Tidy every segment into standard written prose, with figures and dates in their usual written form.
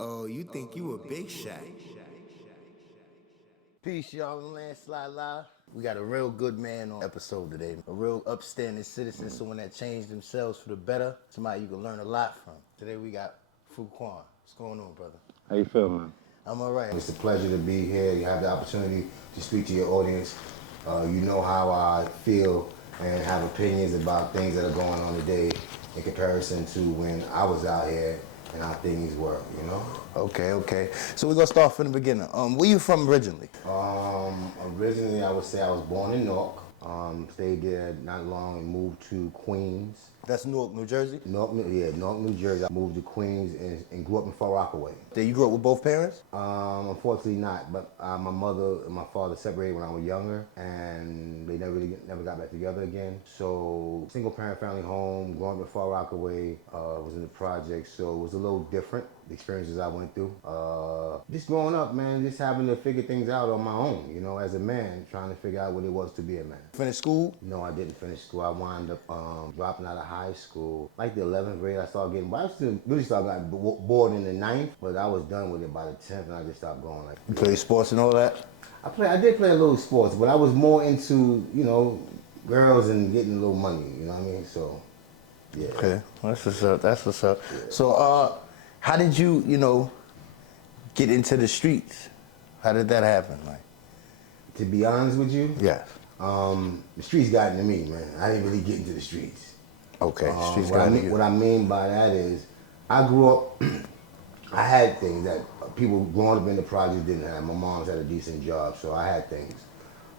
Oh, you think you a big shot. Peace, y'all. Landslide Live. We got a real good man on episode today. A real upstanding citizen, someone that changed themselves for the better. Somebody you can learn a lot from. Today we got FRUQUAN. What's going on, brother? How you feeling, man? I'm all right. It's a pleasure to be here. You have the opportunity to speak to your audience. You know how I feel and have opinions about things that are going on today in comparison to when I was out here and how things were, you know? Okay. So we're gonna start from the beginning. Where you from originally? Originally I would say I was born in Newark. Stayed there not long and moved to Queens. That's Newark, New Jersey? Newark, New Jersey. I moved to Queens and grew up in Far Rockaway. Did you grow up with both parents? Unfortunately not, but my mother and my father separated when I was younger, and they never got back together again. So single parent family home, growing up in Far Rockaway, was in the project, so it was a little different, the experiences I went through. Just growing up, man, just having to figure things out on my own, you know, as a man, trying to figure out what it was to be a man. Finished school? No, I didn't finish school. I wound up dropping out of high school. Like the 11th grade, I started getting, but I still really started getting bored in the 9th, but I was done with it by the 10th, and I just stopped going. Like, You play sports and all that? I did play a little sports, but I was more into, you know, girls and getting a little money, you know what I mean? So, yeah. Okay, that's what's up. Yeah. So, how did you, get into the streets? How did that happen? Like, to be honest with you, yes. The streets got into me, man. I didn't really get into the streets. Okay, streets what got into you. What I mean by that is, I grew up, I had things that people growing up in the project didn't have. My mom's had a decent job, so I had things.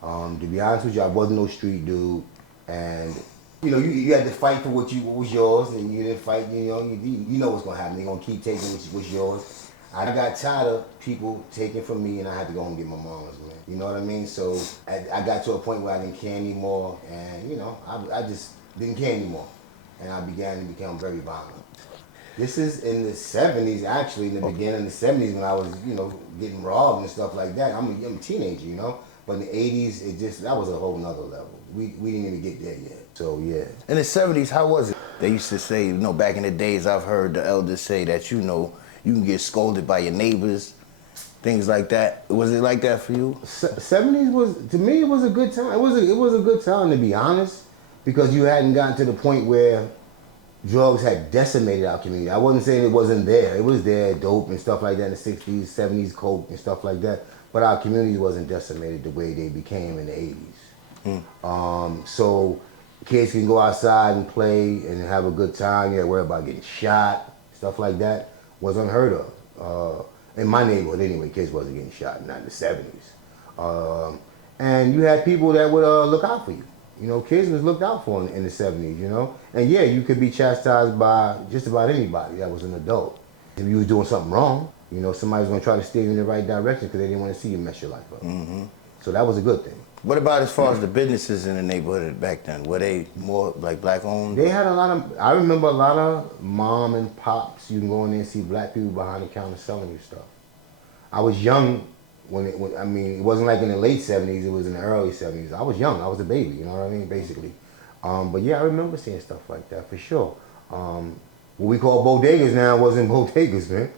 To be honest with you, I wasn't no street dude, and you know, you had to fight for what was yours, and you didn't fight. You know what's gonna happen. They're gonna keep taking what's yours. I got tired of people taking from me, and I had to go and get my mom's, man. You know what I mean? So I got to a point where I didn't care anymore, and you know, I just didn't care anymore, and I began to become very violent. This is in the 70s, actually, in the beginning of the 70s when I was, you know, getting robbed and stuff like that. I'm a teenager, you know? But in the 80s, that was a whole nother level. We didn't even get there yet, so yeah. In the 70s, how was it? They used to say, back in the days, I've heard the elders say that, you can get scolded by your neighbors, things like that. Was it like that for you? 70s was, to me, it was a good time. It was a good time, to be honest, because you hadn't gotten to the point where drugs had decimated our community. I wasn't saying it wasn't there. It was there, dope and stuff like that in the 60s, 70s, coke and stuff like that. But our community wasn't decimated the way they became in the 80s. So kids can go outside and play and have a good time. You had to worry about getting shot, stuff like that. Was unheard of. In my neighborhood anyway, kids wasn't getting shot, not in the 70s. And you had people that would look out for you. You know, kids was looked out for in the 70s, you know? And yeah, you could be chastised by just about anybody that was an adult. If you was doing something wrong, you know, somebody's gonna try to steer you in the right direction because they didn't want to see you mess your life up. Mm-hmm. So that was a good thing. What about as far as the businesses in the neighborhood back then? Were they more like black owned? They had a lot of, I remember a lot of mom and pops. You can go in there and see black people behind the counter selling you stuff. I was young I mean, it wasn't like in the late 70s, it was in the early 70s. I was young, I was a baby, you know what I mean, basically. But yeah, I remember seeing stuff like that, for sure. What we call bodegas now wasn't bodegas, man.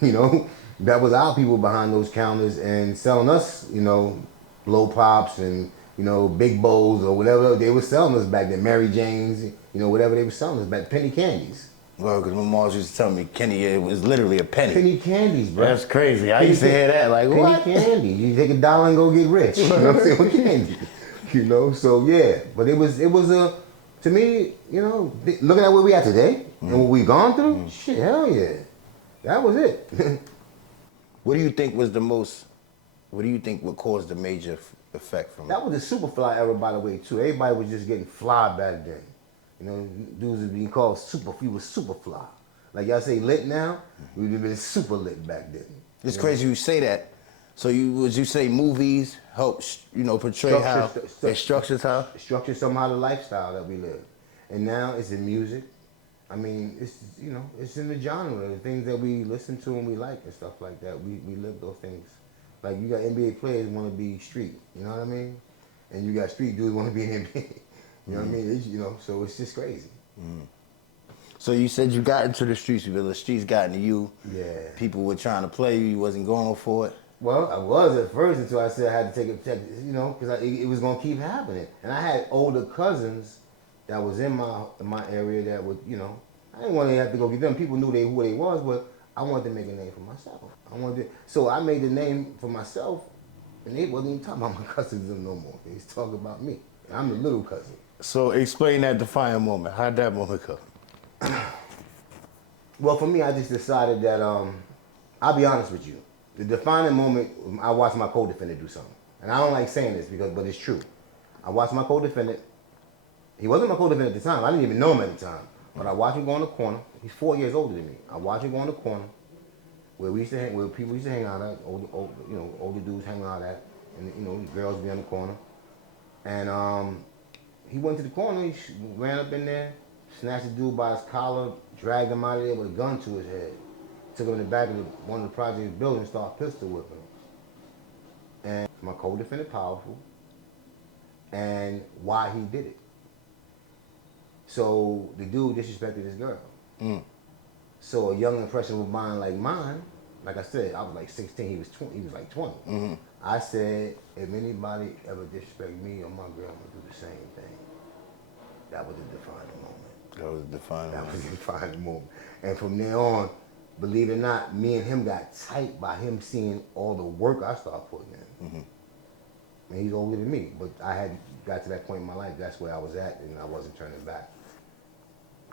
You know, that was our people behind those counters and selling us, you know, blow pops and, you know, big bowls or whatever they were selling us back then. Mary Jane's, you know, whatever they were selling us back, penny candies. Well, because my mom used to tell me, Kenny, it was literally a penny. Penny candies, bro. That's crazy. I used to hear that, like, what? Penny candy. You take $1 and go get rich. You know what I'm saying? With candy. You know, so yeah. But it was to me, you know, looking at where we at today and what we've gone through, shit, hell yeah. That was it. What do you think would cause the major effect from that? That was the Superfly era, by the way, too. Everybody was just getting fly back then. You know, dudes was being called we was super fly. Like y'all say lit now, we would have been super lit back then. It's crazy you say that. So would you say movies help, portray they structure somehow the lifestyle that we live. And now it's in music. I mean, it's in the genre, the things that we listen to and we like and stuff like that. We live those things. Like you got NBA players want to be street, you know what I mean? And you got street dudes want to be in NBA. You know what I mean? So it's just crazy. So you said you got into the streets, but the streets got into you. Yeah. People were trying to play you. You wasn't going for it. Well, I was at first until I said I had to take a check, you know, because it was gonna keep happening. And I had older cousins that was in my area that would, you know, I didn't want to have to go get them. People knew who they was, but I wanted to make a name for myself. So I made the name for myself, and they wasn't even talking about my cousins no more. They was talking about me. I'm the little cousin. So explain that defining moment. How'd that moment come? Well, for me, I just decided that I'll be honest with you. The defining moment, I watched my co-defendant do something, and I don't like saying this but it's true. I watched my co-defendant. He wasn't my co-defendant at the time. I didn't even know him at the time. But I watched him go in the corner. He's 4 years older than me. I watched him go in the corner where people used to hang out at, older dudes hang out at, and you know, girls be in the corner. And he went to the corner. He ran up in there, snatched the dude by his collar, dragged him out of there with a gun to his head. Took him in the back of one of the project buildings, started pistol whipping him. And my co-defendant powerful, and why he did it. So the dude disrespected his girl. So a young impressionable mind like mine, like I said, I was like 16, he was like 20. I said, if anybody ever disrespect me or my girl, I'm gonna do the same thing. That was a defining moment. That was a defining moment. That was a defining moment. And from there on, believe it or not, me and him got tight by him seeing all the work I started putting in. And he's older than me, but I got to that point in my life, that's where I was at, and I wasn't turning back.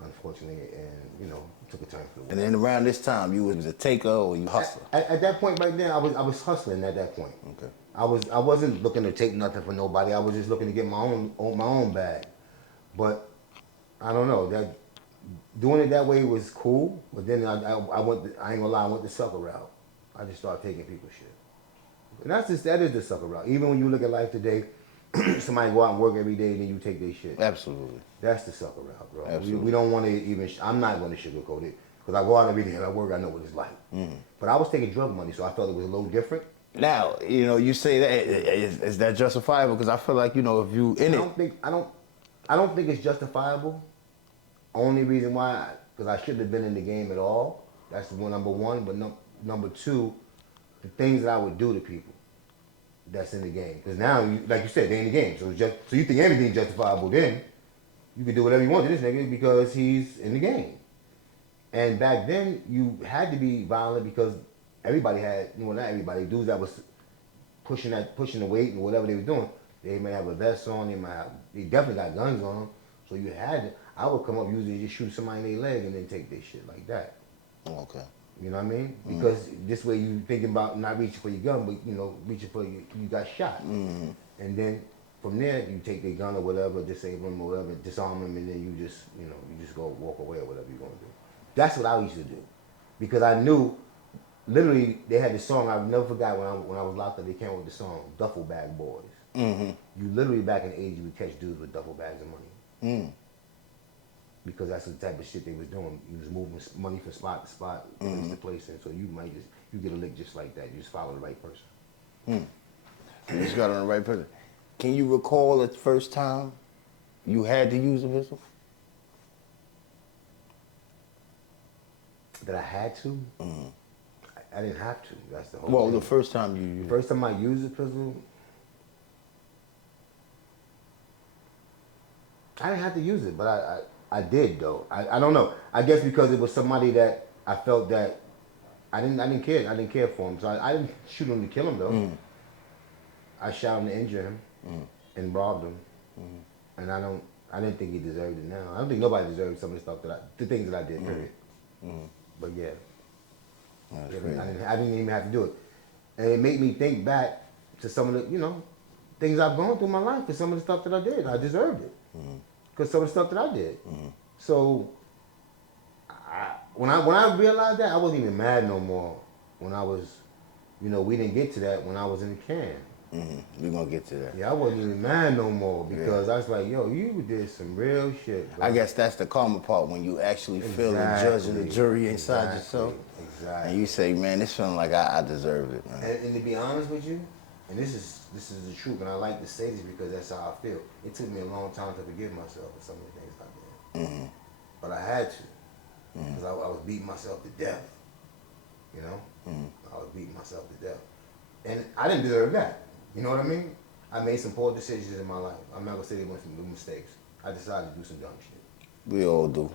Unfortunately, and you know, took a turn for the worse. And then around this time, you was a taker or you hustler? At that point right there, I was hustling at that point. Okay. I wasn't looking to take nothing from nobody. I was just looking to get my own bag. But I don't know, that doing it that way was cool. But then I ain't gonna lie, I went the sucker route. I just started taking people's shit. And that is the sucker route. Even when you look at life today, somebody go out and work every day and then you take their shit. Absolutely. That's the sucker route, bro. Absolutely. We don't want to even, I'm not going to sugarcoat it. Because I go out every day and I work, I know what it's like. But I was taking drug money, so I felt it was a little different. Now, you know, you say that, is that justifiable? Because I feel like, you know, if you in it. I don't think it's justifiable. Only reason why, because I shouldn't have been in the game at all. That's number one. But number two, the things that I would do to people that's in the game. Because now, like you said, they're in the game. So you think everything's justifiable then. You can do whatever you want to this nigga because he's in the game. And back then, you had to be violent because everybody had, not everybody, dudes that was pushing the weight and whatever they were doing, they may have a vest on, they definitely got guns on them. So you had to, I would come up usually just shoot somebody in their leg and then take their shit like that. Okay. You know what I mean? Because this way you thinking about not reaching for your gun, but reaching for you got shot. And then from there you take their gun or whatever, disable them or whatever, disarm them, and then you just go walk away or whatever you're gonna do. That's what I used to do, because I knew, literally they had this song I never forgot when I was locked up. They came up with the song "Duffel Bag Boys." You literally back in the 80s you would catch dudes with duffel bags of money. Because that's the type of shit they was doing. You was moving money from spot to spot, place to place, and so you get a lick just like that. You just follow the right person. You just got on the right person. Can you recall the first time you had to use a pistol? That I had to? I didn't have to. That's the whole Well, thing. the first time you used it. First time I used a pistol, I didn't have to use it, but I did though. I don't know. I guess because it was somebody that I felt that I didn't care for him. So I didn't shoot him to kill him though. I shot him to injure him and robbed him. And I didn't think he deserved it now. I don't think nobody deserved some of the stuff the things that I did, period. But yeah. I didn't even have to do it. And it made me think back to some of the, things I've gone through in my life and some of the stuff that I did. I deserved it. Because some of the stuff that I did. So when I realized that, I wasn't even mad no more when I was, we didn't get to that when I was in the can. We're going to get to that. Yeah, I wasn't even mad no more because I was like, yo, you did some real shit, bro. I guess that's the karma part when you actually feel the judge and the jury inside yourself. Exactly. And you say, man, this feeling like I deserve it, man. And to be honest with you, and this is the truth, and I like to say this because that's how I feel. It took me a long time to forgive myself for some of the things I did. But I had to. because I was beating myself to death. You know, I was beating myself to death, and I didn't deserve that. You know what I mean? I made some poor decisions in my life. I'm not gonna say they were some mistakes. I decided to do some dumb shit. We all do.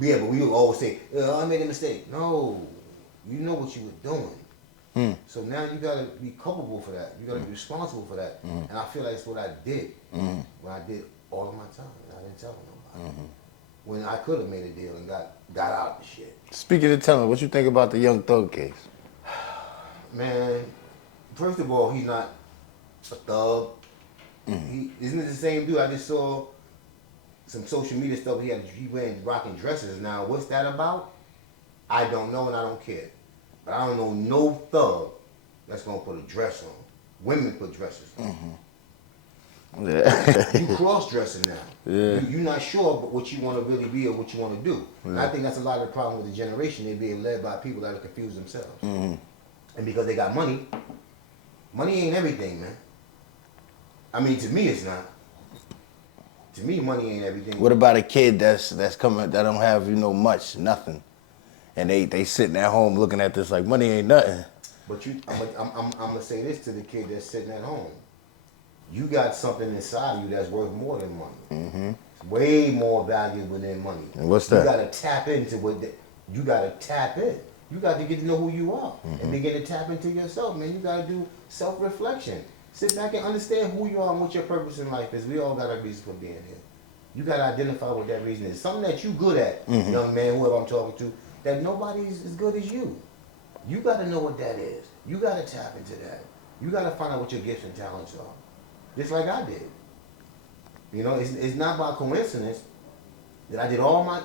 Yeah, but we always say, I made a mistake. No, you know what you were doing. So now you gotta be culpable for that. You gotta be responsible for that. And I feel like it's what I did when I did all of my time. And I didn't tell nobody. When I could have made a deal and got out of the shit. Speaking of telling, what you think about the Young Thug case? Man, first of all, he's not a thug. Isn't it the same dude? I just saw some social media stuff. He went rocking dresses. Now, what's that about? I don't know and I don't care. But I don't know no thug that's gonna put a dress on. Women put dresses on. Yeah. You cross-dressing now. Yeah. You're not sure about what you want to really be or what you want to do. And I think that's a lot of the problem with the generation. They're being led by people that are confused themselves. And because they got money ain't everything, man. I mean, to me, it's not. To me, money ain't everything. What about a kid that's coming that don't have much, nothing, and they sitting at home looking at this like money ain't nothing? But I'm gonna say this to the kid that's sitting at home. You got something inside of you that's worth more than money. It's way more valuable than money. And what's that? You gotta tap into you gotta tap in. You got to get to know who you are and begin to tap into yourself, man. You got to do self-reflection. Sit back and understand who you are and what your purpose in life is. We all got a reason for being here. You got to identify what that reason is. Something that you good at, young man, whoever I'm talking to, that nobody's as good as you. You got to know what that is. You got to tap into that. You got to find out what your gifts and talents are. Just like I did. You know, it's not by coincidence that I did all my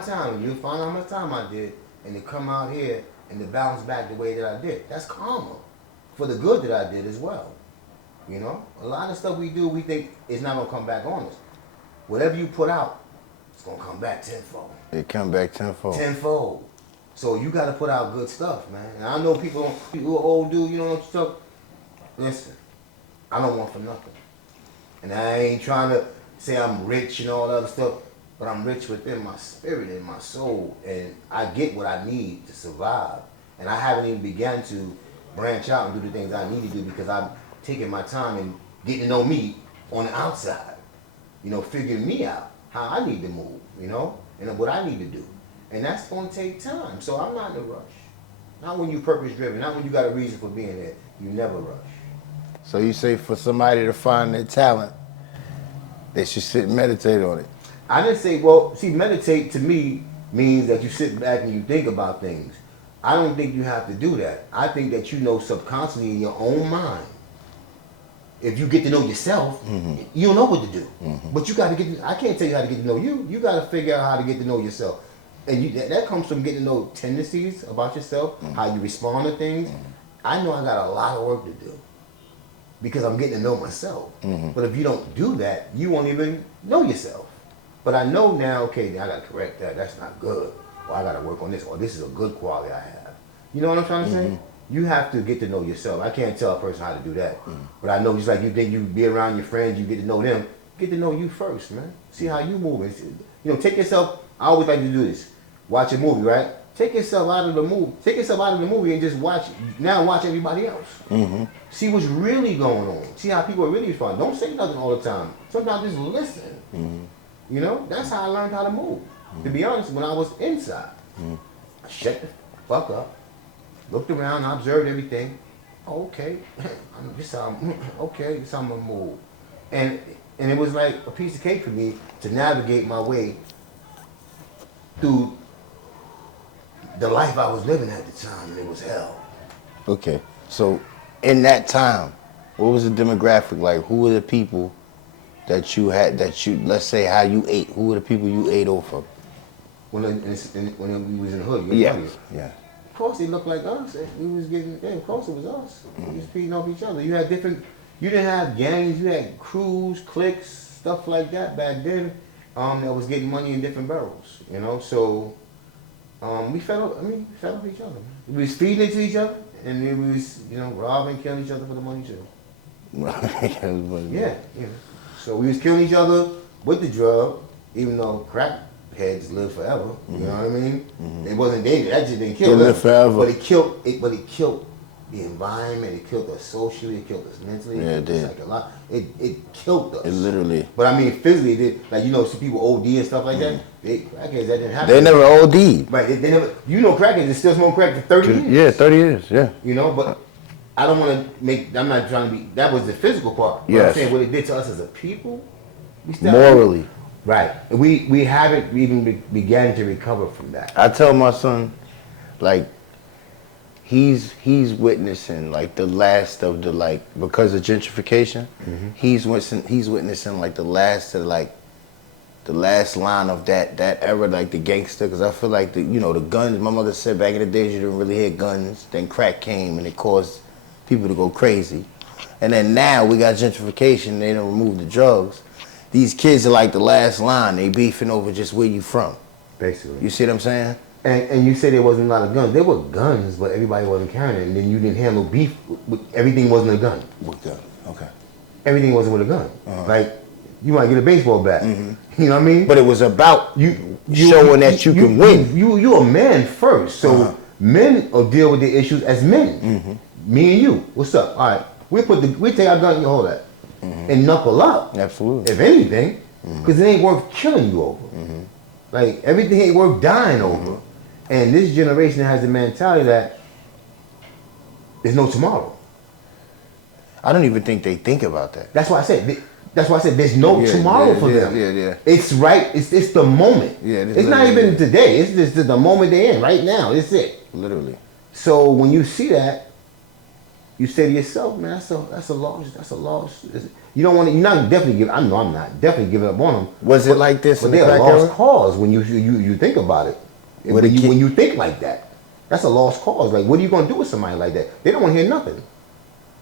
time. And you'll find out how much time I did. And to come out here and to bounce back the way that I did. That's karma. For the good that I did as well. You know? A lot of stuff we do, we think it's not going to come back on us. Whatever you put out, it's going to come back tenfold. It come back tenfold. Tenfold. So you got to put out good stuff, man. And I know people who are old dude, you know what stuff. Listen, I don't want for nothing. And I ain't trying to say I'm rich and all that other stuff. But I'm rich within my spirit and my soul, and I get what I need to survive. And I haven't even begun to branch out and do the things I need to do because I'm taking my time and getting to know me on the outside. You know, figuring me out, how I need to move, you know, and what I need to do. And that's going to take time. So I'm not in a rush. Not when you're purpose-driven, not when you got a reason for being there. You never rush. So you say for somebody to find their talent, they should sit and meditate on it. I didn't say, well, see, meditate to me means that you sit back and you think about things. I don't think you have to do that. I think that you know subconsciously in your own mind. If you get to know yourself, you don't know what to do. But you got to I can't tell you how to get to know you. You got to figure out how to get to know yourself. And that comes from getting to know tendencies about yourself, how you respond to things. I know I got a lot of work to do because I'm getting to know myself. But if you don't do that, you won't even know yourself. But I know now, okay, I got to correct that. That's not good. Or I got to work on this. Or this is a good quality I have. You know what I'm trying to say? You have to get to know yourself. I can't tell a person how to do that. But I know just like you think you be around your friends, you get to know them. Get to know you first, man. See how you move. You know, take yourself, I always like to do this. Watch a movie, right? Take yourself out of the movie. Take yourself out of the movie and just watch everybody else. See what's really going on. See how people are really responding. Don't say nothing all the time. Sometimes just listen. You know, that's how I learned how to move. To be honest, when I was inside, I shut the fuck up, looked around, I observed everything. Okay, this how I'm gonna move. And it was like a piece of cake for me to navigate my way through the life I was living at the time, and it was hell. Okay, so in that time, what was the demographic like? Who were the people that you had, let's say how you ate? Who were the people you ate off of? When we was in the hood, Yeah. Of course they looked like us. We was getting, of course it was us. We was feeding off each other. You didn't have gangs, you had crews, cliques, stuff like that back then that was getting money in different barrels, you know? So we fed off each other. We was feeding it to each other, and we was, robbing, killing each other for the money too. Yeah. So we was killing each other with the drug, even though crack heads live forever. You know what I mean? It wasn't dangerous. That just didn't kill They them. live forever. But it killed. It killed the environment. It killed us socially. It killed us mentally. Yeah, it did. It killed us. It literally. But I mean, physically, it did. Like see people OD and stuff like that. Crackheads, that didn't happen. They never OD'd. Right. They never. Crackheads is still smoking crack for 30 years. Yeah, 30 years. Yeah. But I don't want to make. I'm not trying to be. That was the physical part. But Yes. I'm saying what it did to us as a people. We still Morally. Right. We haven't even began to recover from that. I tell my son, like, he's witnessing like the last of the because of gentrification, he's witnessing like the last of the last line of that era, like the gangster. Because I feel like the guns. My mother said back in the days you didn't really hear guns. Then crack came and it caused people to go crazy. And then now we got gentrification. They don't remove the drugs. These kids are like the last line. They beefing over just where you from. Basically. You see what I'm saying? And you said there wasn't a lot of guns. There were guns, but everybody wasn't carrying it. And then you didn't handle beef. Everything wasn't a gun. With gun. Okay. Everything wasn't with a gun. Like, you might get a baseball bat. You know what I mean? But it was about showing that you can win. You're a man first. So men will deal with the issues as men. Me and you. What's up? All right. We take our gun and you hold that. And knuckle up. Absolutely. If anything. Because it ain't worth killing you over. Like, everything ain't worth dying over. And this generation has the mentality that there's no tomorrow. I don't even think they think about that. That's why I said there's no tomorrow for them. Yeah. It's right. It's the moment. Yeah. It's not even today. It's just the moment they're in right now. It's it. Literally. So when you see that, you say to yourself, man, that's a loss. That's a loss. You don't want to. You're not definitely give. I know I'm not definitely giving up on them. Was it like this in the they're crack a lost era? cause when you think about it. When you think like that, that's a lost cause. Like, what are you gonna do with somebody like that? They don't want to hear nothing.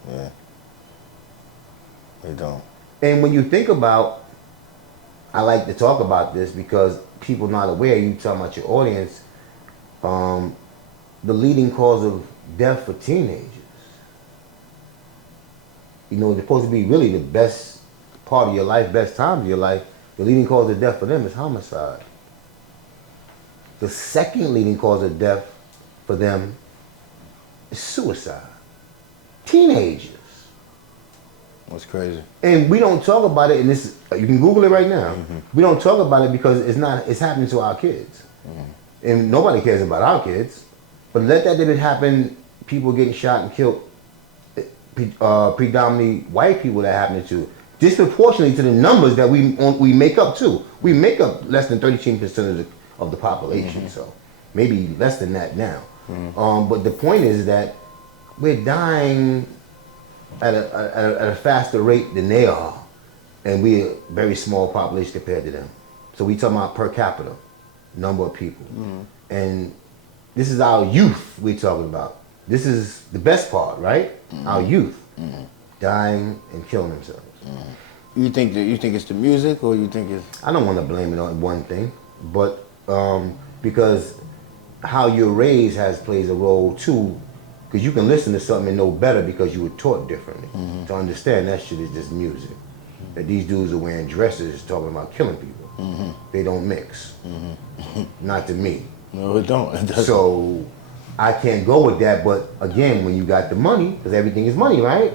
Yeah. They don't. And when you think about, I like to talk about this because people not aware. You talking about your audience. The leading cause of death for teenagers. They're supposed to be really the best part of your life, best time of your life. The leading cause of death for them is homicide. The second leading cause of death for them is suicide. Teenagers. That's crazy. And we don't talk about it, and this you can Google it right now. We don't talk about it because it's happening to our kids. And nobody cares about our kids. But let that didn't happen, people getting shot and killed, predominantly white people that happened to, disproportionately to the numbers that we make up too. We make up less than 13% of the population, so maybe less than that now. But the point is that we're dying at a faster rate than they are, and we're a very small population compared to them. So we talking about per capita number of people, and this is our youth we're talking about. This is the best part, right? Our youth dying and killing themselves. You think it's the music, or you think it's? I don't want to blame it on one thing, but because how you're raised plays a role too. Because you can listen to something and know better because you were taught differently. To understand that shit is just music. That these dudes are wearing dresses talking about killing people. They don't mix. Not to me. No, it don't. It doesn't. So I can't go with that. But again, when you got the money, because everything is money, right?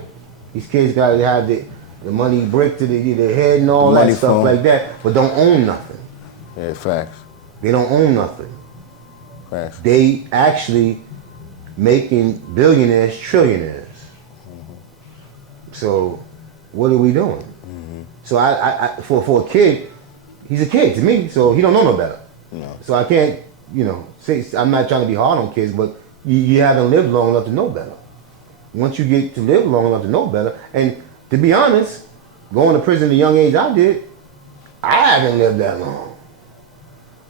These kids got to have the money brick to their head and all that stuff phone. like that, but don't own nothing. Yeah, facts. They don't own nothing. Facts. They actually making billionaires trillionaires. So what are we doing? So I for a kid, he's a kid to me, so he don't know no better. No. So I can't, say, I'm not trying to be hard on kids, but you haven't lived long enough to know better. Once you get to live long enough to know better, and to be honest, going to prison at a young age I did, I haven't lived that long.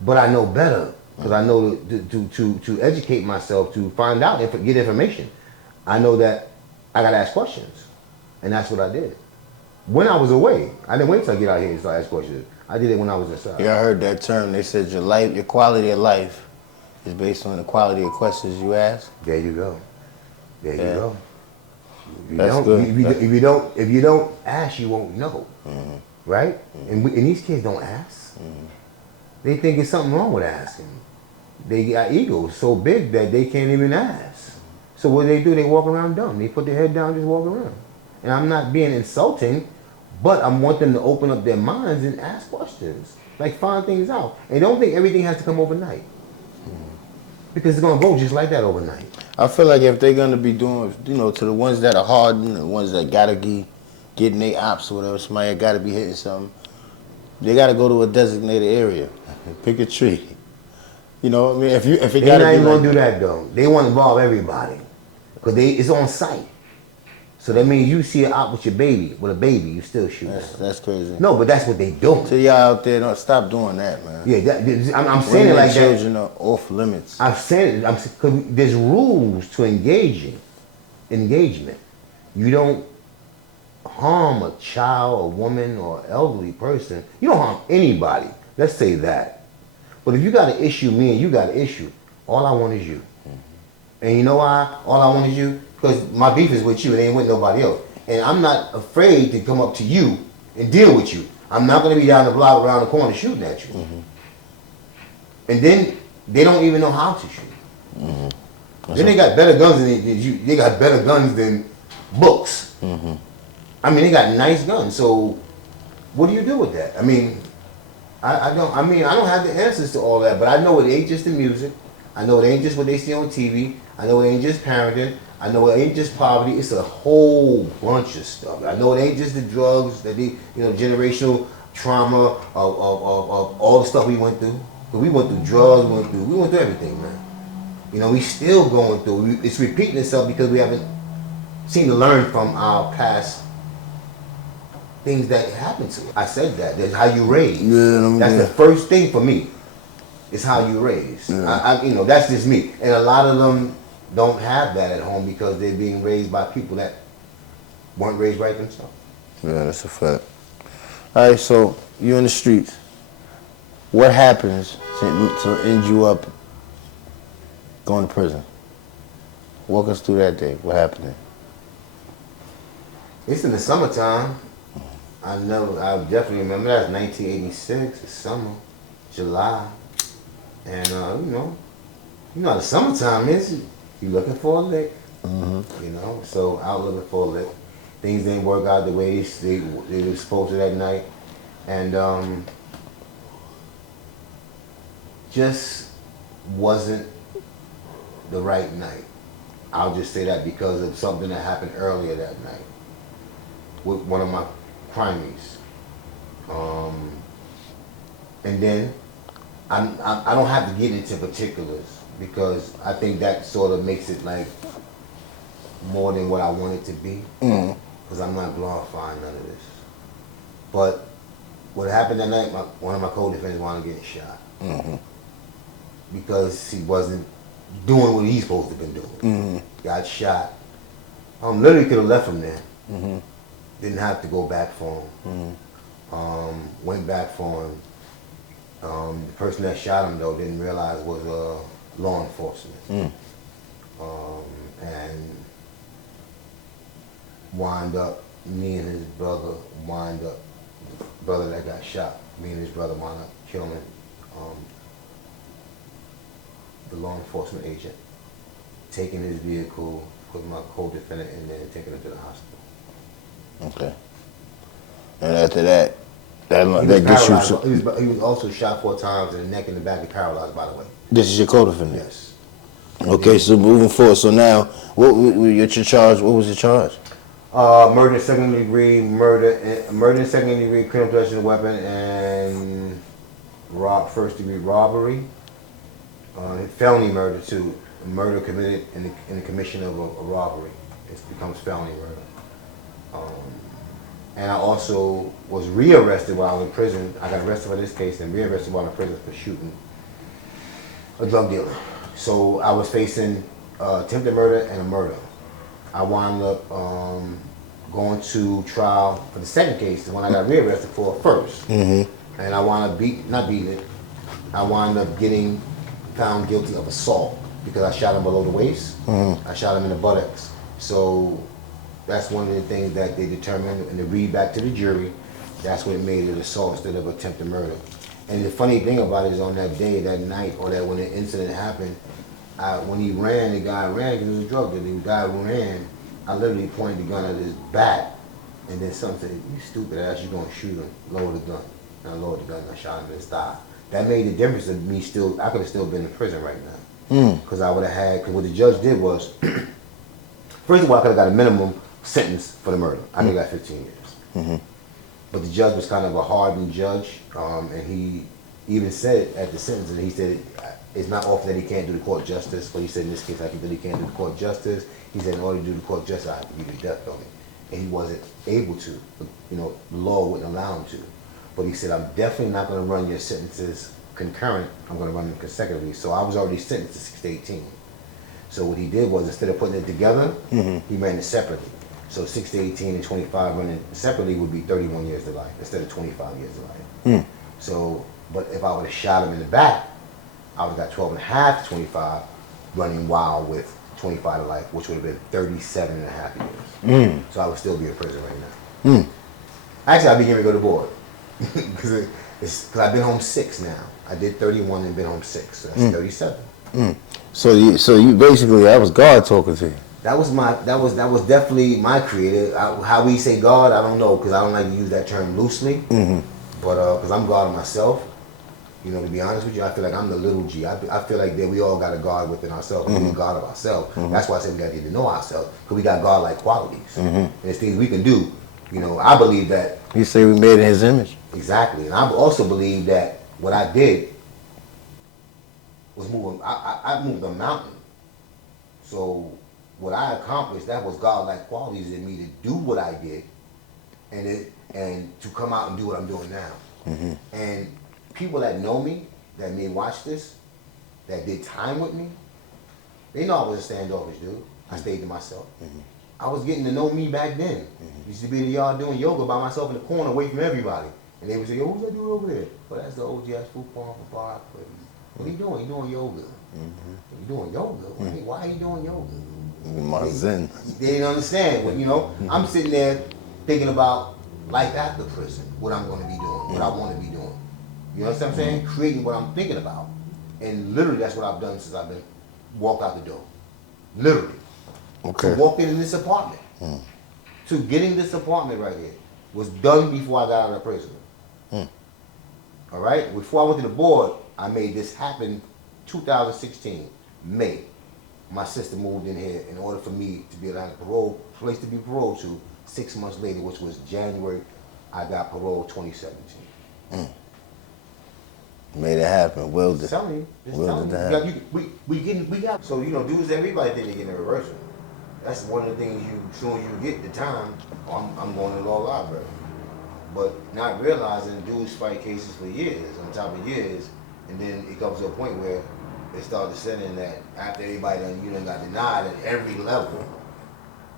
But I know better. Because I know to educate myself, to find out, get information. I know that I got to ask questions. And that's what I did. When I was away, I didn't wait till I get out here and start asking questions. I did it when I was inside. Yeah, I heard that term. They said your quality of life is based on the quality of questions you ask. There you go. There you go. That's good. If you don't ask, you won't know. Right? And these kids don't ask. They think it's something wrong with asking. They got egos so big that they can't even ask. So what do? They walk around dumb. They put their head down, just walk around. And I'm not being insulting, but I want them to open up their minds and ask questions. Like find things out. And don't think everything has to come overnight. Because it's gonna go just like that overnight. I feel like if they're gonna be doing, you know, to the ones that are hardened, the ones that gotta be getting their ops or whatever, somebody gotta be hitting something, they gotta go to a designated area. Pick a tree. You know what I mean? If it They're gotta not be even like, gonna do that though. They want to involve everybody. Because it's on site. So that means you see an op with a baby, you still shoot. That's crazy. No, but that's what they do. So y'all out there, don't stop doing that, man. Yeah, I'm saying it like that. Children are off limits. I'm saying it. Cause there's rules to engagement. You don't harm a child, a woman, or elderly person. You don't harm anybody. Let's say that. But if you got an issue, me and you got an issue, all I want is you. And you know why? All I want is you? Because my beef is with you, it ain't with nobody else. And I'm not afraid to come up to you and deal with you. I'm not going to be down the block around the corner shooting at you. And then they don't even know how to shoot. Then they got better guns than you. They got better guns than books. I mean, they got nice guns. So what do you do with that? I mean, I don't have the answers to all that, but I know it ain't just the music. I know it ain't just what they see on TV. I know it ain't just parenting. I know it ain't just poverty. It's a whole bunch of stuff. I know it ain't just the drugs, that generational trauma of all the stuff we went through. We went through drugs. We went through everything, man. We still going through. It's repeating itself because we haven't seemed to learn from our past things that happened to us. I said that. That's how you raise. That's the first thing for me. It's how you raise. That's just me. And a lot of them don't have that at home because they're being raised by people that weren't raised right themselves. Yeah, that's a fact. All right, so you're in the streets. What happens to end you up going to prison? Walk us through that day. What happened? It's in the summertime. I definitely remember that. It's 1986, the summer, July. And, how the summertime is. You're looking for a lick. So out looking for a lick. Things didn't work out the way they were supposed to that night. And just wasn't the right night. I'll just say that because of something that happened earlier that night with one of my crimies. And then I don't have to get into particulars because I think that sort of makes it like more than what I want it to be. Because I'm not glorifying none of this. But what happened that night, one of my co-defendants wound up getting shot. Because he wasn't doing what he's supposed to have been doing. Got shot. Literally could have left him there. Didn't have to go back for him. Went back for him. The person that shot him though didn't realize was law enforcement. And wind up, me and his brother the brother that got shot, me and his brother wound up killing the law enforcement agent, taking his vehicle, putting my co-defendant in there and taking him to the hospital. Okay. And after that, he was also shot 4 times in the neck and the back and paralyzed, by the way. This is your co-defendant? Yes. Okay, so moving forward, so now, what was your charge? What was your charge? Murder in second degree, murder in second degree, criminal possession of a weapon, and first degree robbery. Felony murder too. Murder committed in the commission of a robbery. It becomes felony murder. And I also was rearrested while I was in prison. I got arrested for this case and rearrested while in prison for shooting a drug dealer. So I was facing attempted murder and a murder. I wound up going to trial for the second case, the one I got rearrested for first. And I wound up not beating it. I wound up getting found guilty of assault because I shot him below the waist. I shot him in the buttocks. So that's one of the things that they determined and to read back to the jury. That's what made it assault instead of attempted murder. And the funny thing about it is on that day, that night, or that when the incident happened, when he ran, the guy ran because he was a drug dealer. The guy ran, I literally pointed the gun at his back, and then someone said, "You stupid ass, you gonna shoot him? Lower the gun." And I lowered the gun and I shot him in his thigh. That made the difference of me still. I could have still been in prison right now because I would have had. Because what the judge did was, first of all, I could have got a minimum sentence for the murder. I could have got 15 years. But the judge was kind of a hardened judge, and he even said at the sentencing, he said it's not often that he can't do the court justice, but he said in this case I can really can't do the court justice. He said in order to do the court justice, I have to give you the death penalty, and he wasn't able to. You know, the law wouldn't allow him to. But he said, I'm definitely not going to run your sentences concurrent. I'm going to run them consecutively. So I was already sentenced to 6 to 18. So what he did was, instead of putting it together, he ran it separately. So 6 to 18 and 25 running separately would be 31 years to life instead of 25 years to life. So, but if I would have shot him in the back, I would have got 12 and a half to 25 running wild with 25 to life, which would have been 37 and a half years. So I would still be in prison right now. Actually, I'd be here to go to board. Because I've been home 6 now. I did 31 and been home 6, so that's 37. So you basically, that was God talking to you. That was definitely my creator. How we say God, I don't know, because I don't like to use that term loosely. But because I'm God myself, you know, to be honest with you, I feel like I'm the little G. I feel like that we all got a God within ourselves. We're God of ourselves. That's why I say we got to get to know ourselves, because we got God-like qualities. And there's things we can do. You know, I believe that. You say we made in His image. Exactly, and I also believe that what I did was moving. I moved a mountain. So what I accomplished, that was God-like qualities in me to do what I did, and to come out and do what I'm doing now. And people that know me, that may watch this, that did time with me, they know I was a standoffish dude. I stayed to myself. I was getting to know me back then. Used to be in the yard doing yoga by myself in the corner, away from everybody. And they would say, "Yo, who's that dude over there?" "Oh, that's the OG FRUQUAN from PLY." "What are you doing?" "He doing yoga." "You doing yoga? Why are you doing yoga?" My zen. They didn't understand. But, you know, I'm sitting there thinking about life after prison, what I'm going to be doing, what I want to be doing. You know what I'm saying? Creating what I'm thinking about. And literally, that's what I've done since I've been walked out the door. Literally. Okay. To walk in this apartment. To getting this apartment right here was done before I got out of prison. All right? Before I went to the board, I made this happen 2016, May. My sister moved in here in order for me to be able to have a parole place to be paroled to 6 months later, which was January. I got parole 2017. Made it happen. Well done. Just telling you. Just telling you. We got, so, you know, dudes, everybody think they get in reversal. That's one of the things as soon as you get the time, I'm going to the law library. But not realizing dudes fight cases for years, on top of years, and then it comes to a point where they start to set in that after everybody done got denied at every level,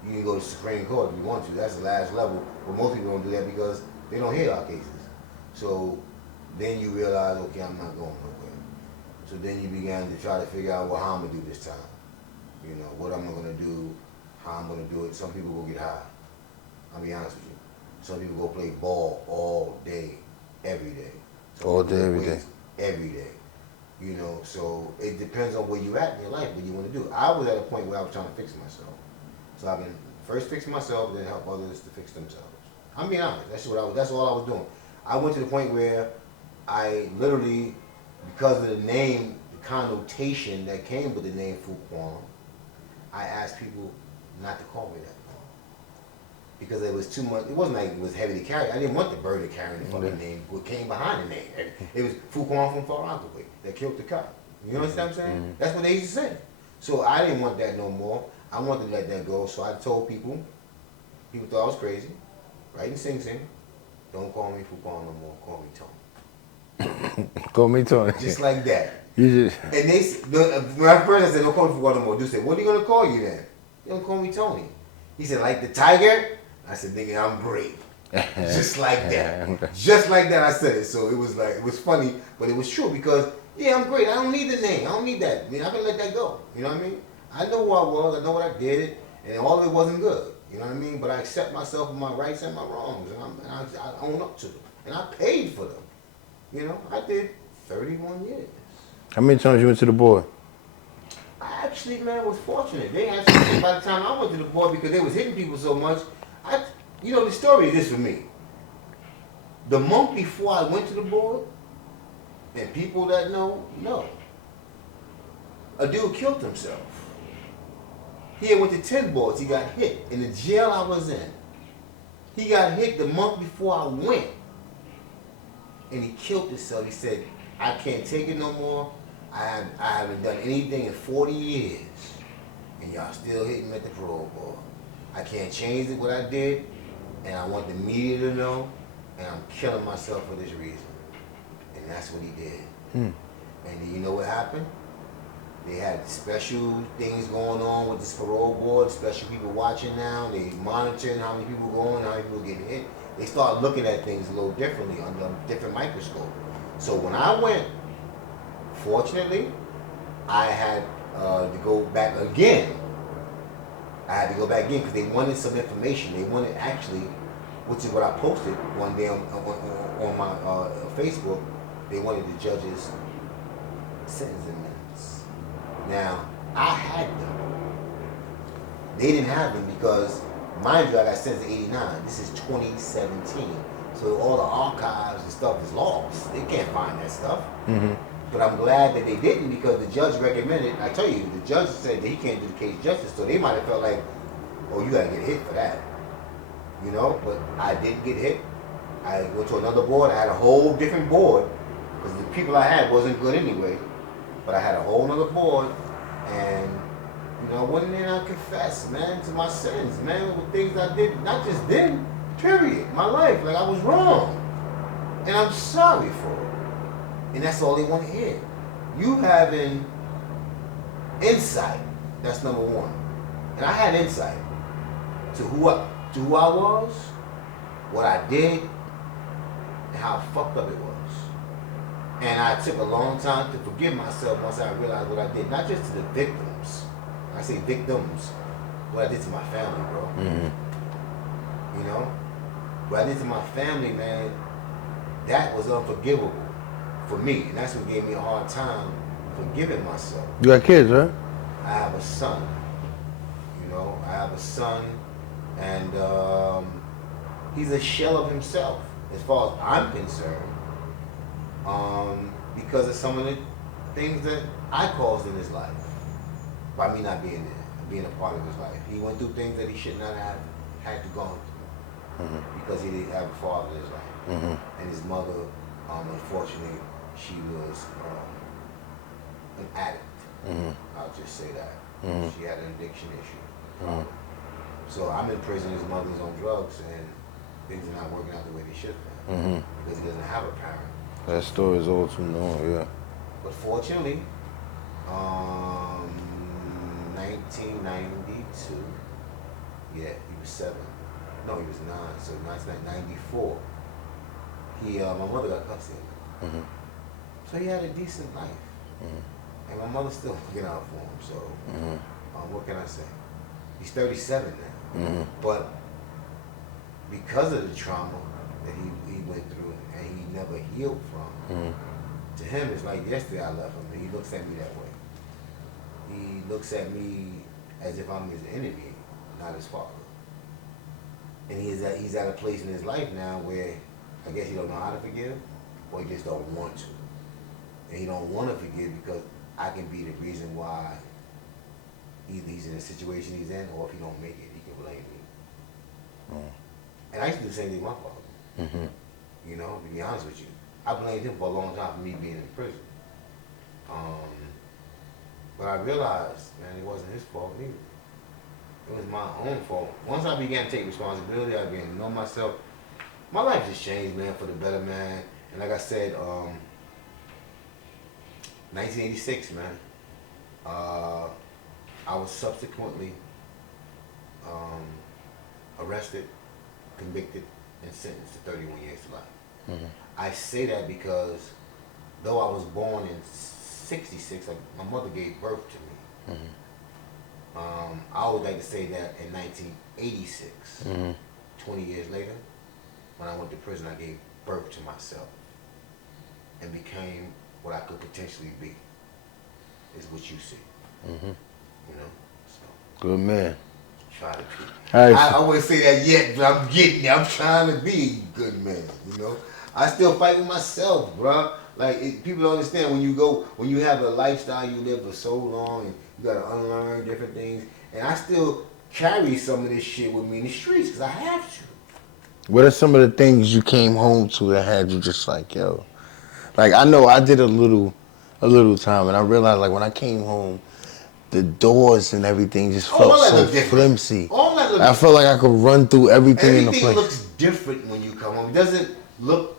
you can go to the Supreme Court if you want to. That's the last level. But most people don't do that because they don't hear our cases. So then you realize, okay, I'm not going nowhere. So then you began to try to figure out, well, how I'm going to do this time. You know, what am I going to do, how I'm going to do it. Some people go get high. I'll be honest with you. Some people go play ball all day, every day. All day, every day. Every day. You know, so it depends on where you're at in your life, what you want to do. I was at a point where I was trying to fix myself. So I've been first fixing myself, then help others to fix themselves. I'm being honest. That's all I was doing. I went to the point where I literally, because of the name, the connotation that came with the name FRUQUAN, I asked people not to call me that. Because it was too much. It wasn't like it was heavy to carry. I didn't want the bird to carry the fucking name. What came behind the name? It was FRUQUAN from Far Rockaway that killed the cop. You understand what I'm saying? That's what they used to say. So I didn't want that no more. I wanted to let that go. So I told people. People thought I was crazy. Right in Sing Sing. Don't call me FRUQUAN no more. Call me Tony. Call me Tony. Just like that. You just. And when I first I said, don't call me FRUQUAN no more. Dude said, what are you gonna call you then? You don't call me Tony. He said, like the tiger? I said, nigga, I'm brave. Just like that. Just like that, I said it. So it was like, it was funny, but it was true because, yeah, I'm great. I don't need the name. I don't need that. I mean, I can let that go. You know what I mean? I know who I was. I know what I did. And all of it wasn't good. You know what I mean? But I accept myself and my rights and my wrongs. And I own up to them. And I paid for them. You know, I did 31 years. How many times you went to the board? I actually, man, was fortunate. They actually, by the time I went to the board, because they was hitting people so much, you know, the story is this for me. The month before I went to the board, and people that know, a dude killed himself. He had went to 10 boards. He got hit in the jail I was in. He got hit the month before I went, and he killed himself. He said, "I can't take it no more. I haven't done anything in 40 years, and y'all still hitting me at the parole board. I can't change it what I did, and I want the media to know, and I'm killing myself for this reason." And that's what he did. And you know what happened? They had special things going on with this parole board, special people watching now. They monitoring how many people going, how many people getting hit. They start looking at things a little differently under a different microscope. So when I went, fortunately, I had to go back again. I had to go back in because they wanted some information. They wanted actually, which is what I posted one day on my Facebook, they wanted the judge's sentencing minutes. Now, I had them. They didn't have them because, mind you, I got sentenced in '89. This is 2017. So all the archives and stuff is lost. They can't find that stuff. But I'm glad that they didn't because the judge recommended, I tell you, the judge said that he can't do the case justice. So they might have felt like, oh, you got to get hit for that. You know, but I didn't get hit. I went to another board. I had a whole different board because the people I had wasn't good anyway. But I had a whole other board, and you know, I went in there and I confessed, man, to my sins, man, with things I did, not just then, period, my life, like I was wrong, and I'm sorry for it, and that's all they want to hear. You having insight, that's number one, and I had insight to who I was, what I did, and how fucked up it was. And I took a long time to forgive myself once I realized what I did. Not just to the victims. I say victims. What I did to my family, bro. You know? What I did to my family, man, that was unforgivable for me. And that's what gave me a hard time forgiving myself. You got kids, right? I have a son. You know? I have a son. And he's a shell of himself, as far as I'm concerned. Because of some of the things that I caused in his life by me not being there, being a part of his life. He went through things that he should not have had to go through because he didn't have a father in his life. And his mother, unfortunately, she was an addict. I'll just say that. She had an addiction issue. So I'm in prison, his mother's on drugs, and things are not working out the way they should have because he doesn't have a parent. That story is all too known, yeah. But fortunately, 1992, yeah, he was 7. No, he was 9. So 1994, my mother got custody of him. So he had a decent life. And my mother's still looking out for him. So what can I say? He's 37 now. But because of the trauma that he went through and he never healed from, to him it's like yesterday I left him, and he looks at me that way. He looks at me as if I'm his enemy, not his father. And he's at a place in his life now where I guess he don't know how to forgive, or he just don't want to. And he don't want to forgive because I can be the reason why either he's in the situation he's in, or if he don't make it, he can blame me. And I used to do the same thing with my father. You know, to be honest with you. I blamed him for a long time for me being in prison. But I realized, man, it wasn't his fault either. It was my own fault. Once I began to take responsibility, I began to know myself. My life just changed, man, for the better, man. And like I said, 1986, man, I was subsequently arrested, convicted, and sentenced to 31 years to life. I say that because though I was born in 66, my mother gave birth to me. I always like to say that in 1986, 20 years later, when I went to prison, I gave birth to myself. and became what I could potentially be. Is what you see. Mm-hmm. You know. So Good man. try to be. Right. I always say that yet, but I'm getting there. I'm trying to be a good man. You know. I still fight with myself, bro. Like people don't understand when you have a lifestyle you live for so long and you gotta unlearn different things. And I still carry some of this shit with me in the streets because I have to. What are some of the things you came home to that had you just like, yo? Like, I know I did a little time, and I realized, like, when I came home, the doors and everything just felt so flimsy. I felt like I could run through everything in the place. Everything looks different when you come home. It doesn't look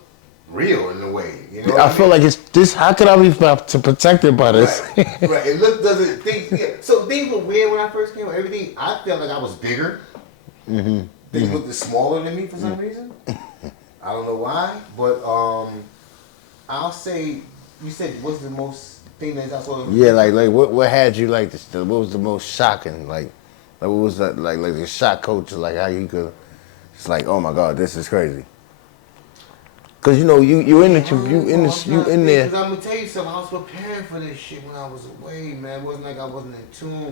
real in a way. You know I feel like it's this. How could I be protected by this? Right. It doesn't think. Yeah. So things were weird when I first came home. Everything, I felt like I was bigger. Mm-hmm. Things looked smaller than me for some reason. I don't know why, but I'll say, you said what's the most thing that's also. Yeah, like what had you like this? What was the most shocking? Like what was that? Like the shock culture? Like how you could? It's like, oh my God, this is crazy. Cause you know you in there. Because I'm gonna tell you something. I was preparing for this shit when I was away, man. It wasn't like I wasn't in tune, not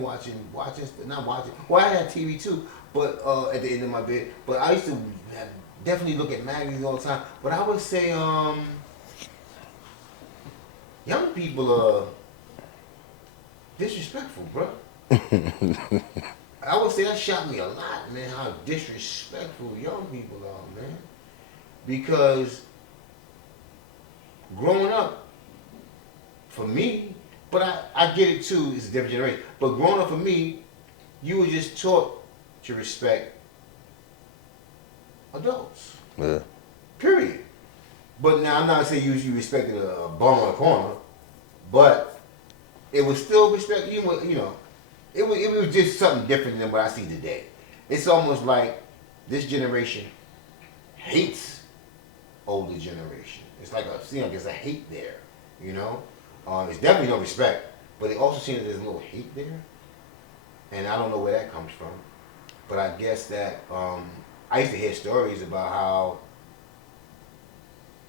watching. Well, I had TV too, but at the end of my bed. But I used to definitely look at magazines all the time. But I would say, young people are disrespectful, bro. I would say that shocked me a lot, man. How disrespectful young people are, man. Because growing up, for me, but I get it too, it's a different generation. But growing up for me, you were just taught to respect adults. Yeah. Period. But now I'm not saying you respected a bum on the corner, but it was still respect. You know, it was just something different than what I see today. It's almost like this generation hates older generation. It's like there's a hate there, you know. It's definitely no respect, but it also seems that there's a little hate there, and I don't know where that comes from. But I guess that I used to hear stories about how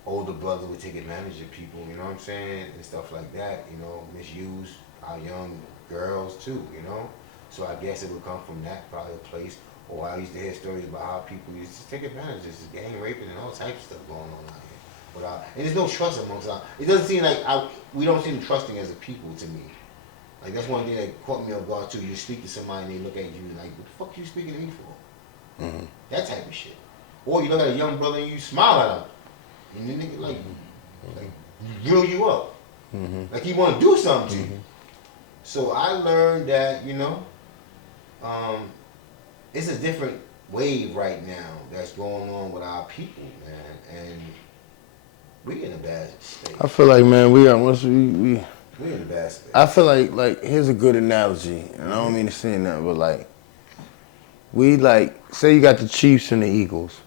older brothers would take advantage of people, you know what I'm saying, and stuff like that, you know, misuse our young girls too, you know. So I guess it would come from that probably a place. Or I used to hear stories about how people used to take advantage of this gang raping and all types of stuff going on out here. And there's no trust amongst us. It doesn't seem like we don't seem trusting as a people to me. Like that's one thing that caught me off guard too. You speak to somebody and they look at you like, what the fuck are you speaking to me for? Mm-hmm. That type of shit. Or you look at a young brother and you smile at him. And the nigga like grill you up. Mm-hmm. Like he want to do something to you. So I learned that, you know, it's a different wave right now that's going on with our people, man, and we in a bad state. I feel like, man, we in a bad state. I feel like here's a good analogy, and I don't mean to say that, but like we say you got the Chiefs and the Eagles,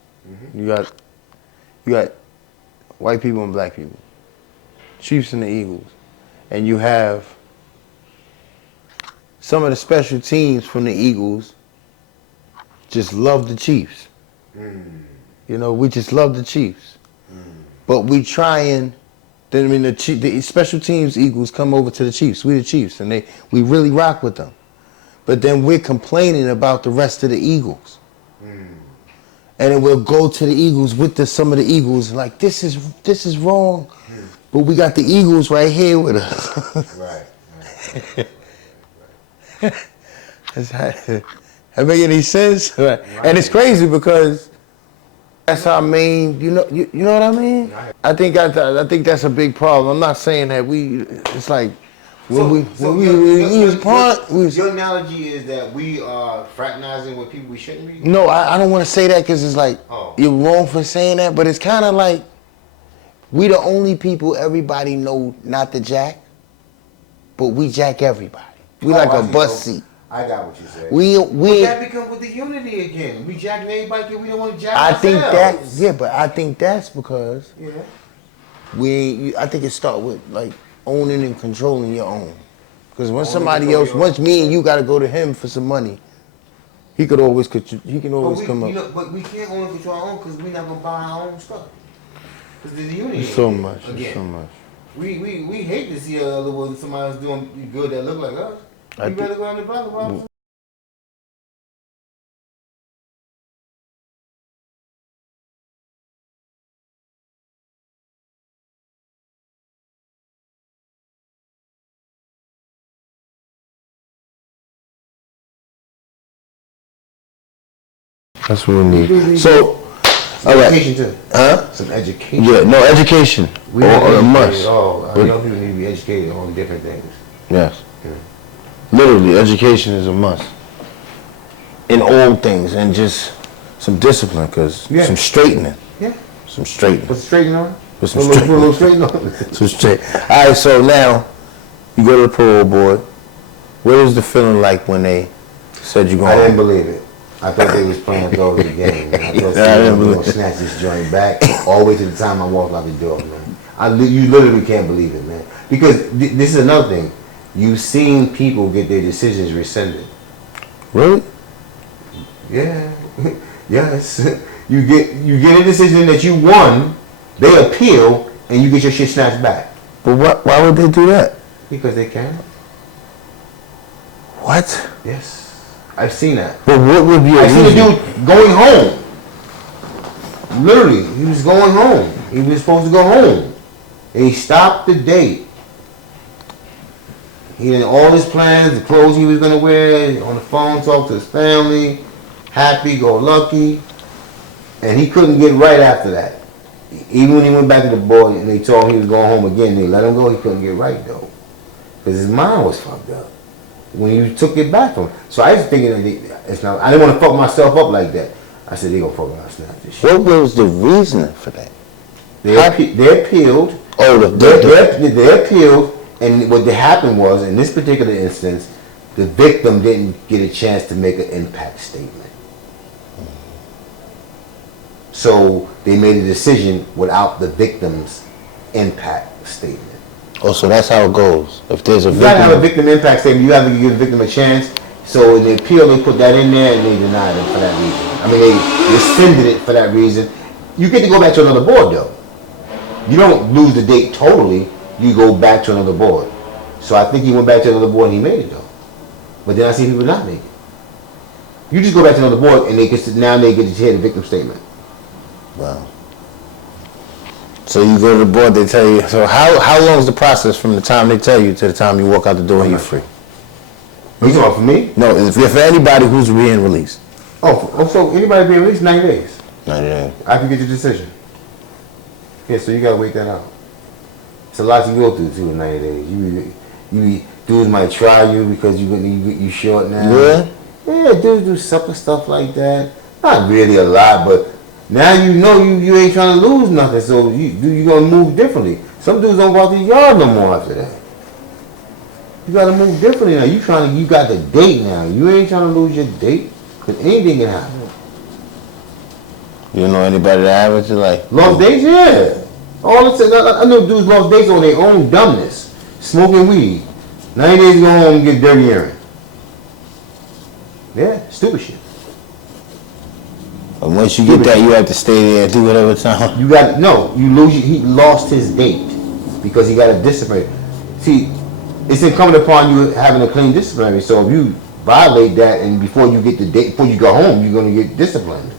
you got white people and black people, Chiefs and the Eagles, and you have some of the special teams from the Eagles just love the Chiefs. You know, we just love the Chiefs. But we trying, the special teams Eagles come over to the Chiefs. We the Chiefs, and we really rock with them. But then we're complaining about the rest of the Eagles. And then we'll go to the Eagles with some of the Eagles, like, this is wrong. But we got the Eagles right here with us. Right. That make any sense? Right. And it's crazy because that's our main. You know what I mean? Right. I think that's a big problem. I'm not saying that it's like when your analogy is that we are fraternizing with people we shouldn't be. No, I don't want to say that because it's like you're wrong for saying that, but it's kind of like we the only people everybody know not to jack, but we jack everybody. We like a bus seat. I got what you said. But that becomes with the unity again. We jacking everybody because we don't want to jack ourselves. But I think that's because I think it starts with like owning and controlling your own. Because when somebody else, once me and you got to go to him for some money, he can always come up. But we can't own and control our own because we're not gonna buy our own stuff. Because there's a unity. So much. We hate to see other ones somebody else doing good that look like us. We better go on the block about. That's what we need. So, all right. Education too. Huh? Some education. Yeah, no, education. We a must. Young people need to be educated on different things. Yes. Yeah. Literally, education is a must. In all things, and just some discipline, because some straightening. Yeah. Some straightening. What's straightening on? Put some straightening on. Some straight. All right, so now, you go to the parole board. What was the feeling like when they said you're going? I didn't believe it. I thought they was playing over the game. Man. I thought they were going to snatch this joint back all the way to the time I walked out the door, man. You literally can't believe it, man. Because this is another thing. You've seen people get their decisions rescinded. Really? Yeah. Yes. You get a decision that you won, they appeal, and you get your shit snatched back. But why would they do that? Because they can. What? Yes. I've seen that. But what would be I seen a dude going home. Literally, he was going home. He was supposed to go home. And he stopped the date. He had all his plans, the clothes he was going to wear, on the phone, talk to his family, happy, go lucky. And he couldn't get right after that. Even when he went back to the board and they told him he was going home again, they let him go, he couldn't get right though. Because his mind was fucked up when you took it back from him. So I was thinking that it's not, I didn't want to fuck myself up like that. I said, they gonna fuck around and snap this shit. What was the reason for that? They appealed. Oh, they appealed, and what happened was, in this particular instance, the victim didn't get a chance to make an impact statement. So they made a decision without the victim's impact statement. Oh, so that's how it goes. If there's a victim, you gotta have a victim impact statement. You have to give the victim a chance. So in the appeal, they put that in there and they denied it for that reason. I mean, they rescinded it for that reason. You get to go back to another board though. You don't lose the date totally. You go back to another board. So I think he went back to another board and he made it though. But then I see people not make it. You just go back to another board and they get to hear the victim statement. Wow. So you go to the board, they tell you. So how long is the process from the time they tell you to the time you walk out the door and you're free? You talking for me? No, if for anybody who's being released. So anybody being released 90 days. 90 days. I can get your decision. Yeah, so you gotta wait that out. It's a lot you go through too in 90 days. You dudes might try you because you short now. Yeah. Yeah, dudes do simple stuff like that. Not really a lot, but now you know you ain't trying to lose nothing, so you gonna move differently. Some dudes don't go out to the yard no more after that. You gotta move differently now. You got the date now. You ain't trying to lose your date, cause anything can happen. You know anybody that have it? Like lost dates, yeah. All the time, I know dudes lost dates on their own dumbness, smoking weed. 90 days go home and get dirty urine. Yeah, stupid shit. And once you get that, you have to stay there and do whatever time. He lost his date because he got a disciplinary. See, it's incumbent upon you having a clean disciplinary. So if you violate that and before you get the date, before you go home, you're gonna get disciplined.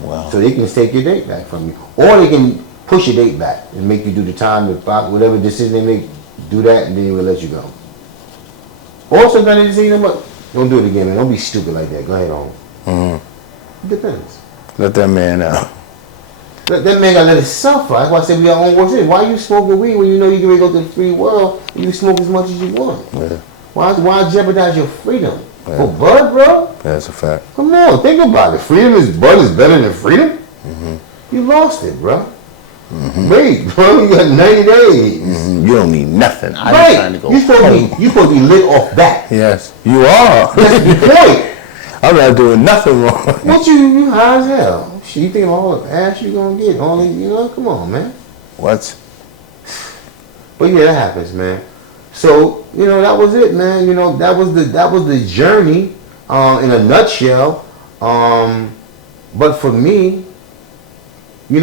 Wow. So they can take your date back from you, or they can push your date back and make you do the time, whatever decision they make, do that, and then they will let you go. Or sometimes they just say, you know what, don't do it again, man. Don't be stupid like that. Go ahead on. Mm-hmm. It depends. Let that man out. That man gotta let it suffer. That's why I said we got own worst. Why you smoking weed when you know you can go to the free world and you smoke as much as you want? Yeah. Why jeopardize your freedom? Yeah. For bud, bro? Yeah, that's a fact. Come on, think about it. Bud is better than freedom? Mm-hmm. You lost it, bro. Mm-hmm. Wait, bro, you got 90 days. Mm-hmm. You don't need nothing. I'm trying to go you supposed to be lit off that. Yes, you are. That's the point. I'm not doing nothing wrong. What you high as hell? Shit, you think all the ass you gonna get? Come on, man. What? But yeah, that happens, man. So, that was it, man. That was the journey in a nutshell. But for me, you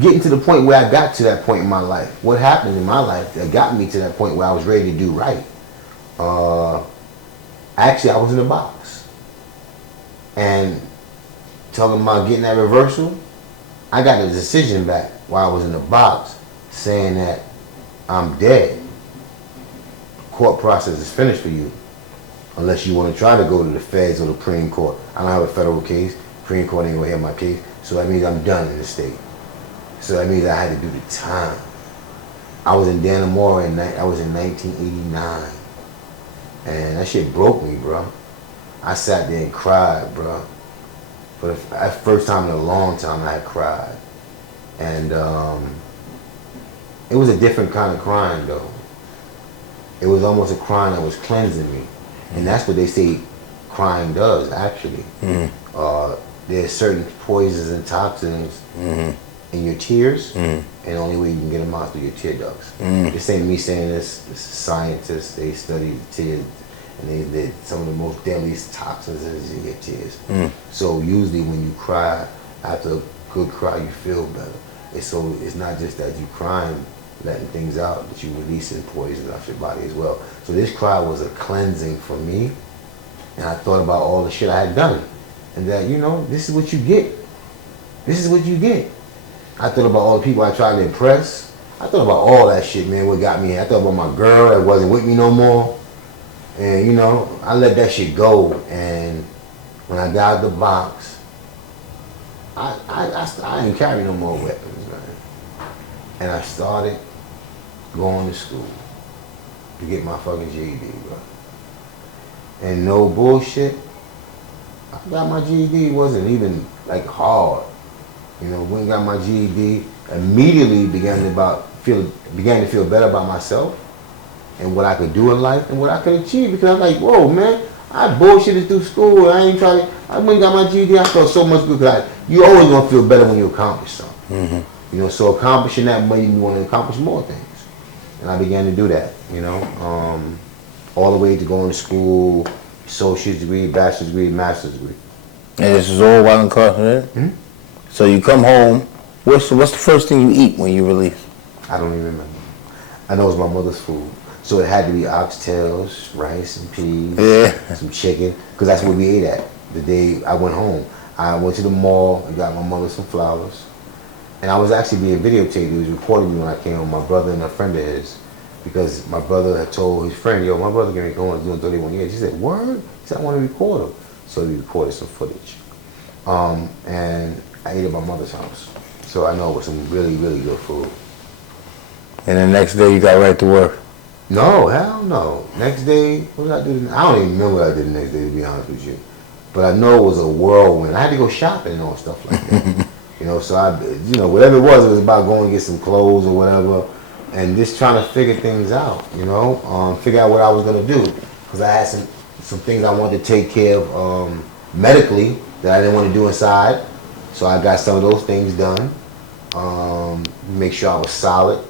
getting to the point where I got to that point in my life. What happened in my life that got me to that point where I was ready to do right? Actually, I was in a box. And talking about getting that reversal, I got a decision back while I was in the box saying that I'm dead. Court process is finished for you unless you want to try to go to the feds or the Supreme Court. I don't have a federal case. Supreme Court ain't gonna hear my case. So that means I'm done in the state. So that means I had to do the time. I was in Dannemora I was in 1989. And that shit broke me, bro. I sat there and cried, bro. For the first time in a long time, I had cried. And it was a different kind of crying, though. It was almost a crying that was cleansing me. And that's what they say crying does, actually. There's certain poisons and toxins in your tears, and the only way you can get them out is through your tear ducts. This ain't me saying this. This is scientists. They study the tears, and they did some of the most deadliest toxins is in your tears. So usually when you cry, after a good cry, you feel better. And so it's not just that you crying, letting things out, that you releasing poison off your body as well. So this cry was a cleansing for me, and I thought about all the shit I had done, and that, you know, this is what you get. This is what you get. I thought about all the people I tried to impress. I thought about all that shit, man, what got me here. I thought about my girl that wasn't with me no more. And, you know, I let that shit go. And when I got out of the box, I didn't carry no more weapons, man. And I started going to school to get my fucking GED, bro. And no bullshit, I got my GED. It wasn't even like hard. You know, when I got my GED, immediately began to feel better about myself and what I could do in life and what I could achieve. Because I'm like, whoa, man, I bullshitted through school. I ain't trying to. I went and got my GED. I felt so much good. Because you always gonna feel better when you accomplish something. You know, so accomplishing that made me want to accomplish more things, and I began to do that. You know, all the way to going to school, associate's degree, bachelor's degree, master's degree. And this is all while incarcerated? So you come home, what's the first thing you eat when you release? I don't even remember. I know it was my mother's food. So it had to be oxtails, rice and peas, some chicken, because that's what we ate at the day I went home. I went to the mall and got my mother some flowers. And I was actually being videotaped. He was recording me when I came home, my brother and a friend of his, because my brother had told his friend, yo, my brother getting going, doing 31 years. He said, word? He said, I want to record him. So we recorded some footage. And I ate at my mother's house. So I know it was some really, really good food. And the next day you got right to work? No, hell no. Next day, what did I do? I don't even remember what I did the next day, to be honest with you. But I know it was a whirlwind. I had to go shopping and all stuff like that. You know, so whatever it was about going to get some clothes or whatever, and just trying to figure things out, you know, figure out what I was going to do. Because I had some things I wanted to take care of medically that I didn't want to do inside. So I got some of those things done, make sure I was solid.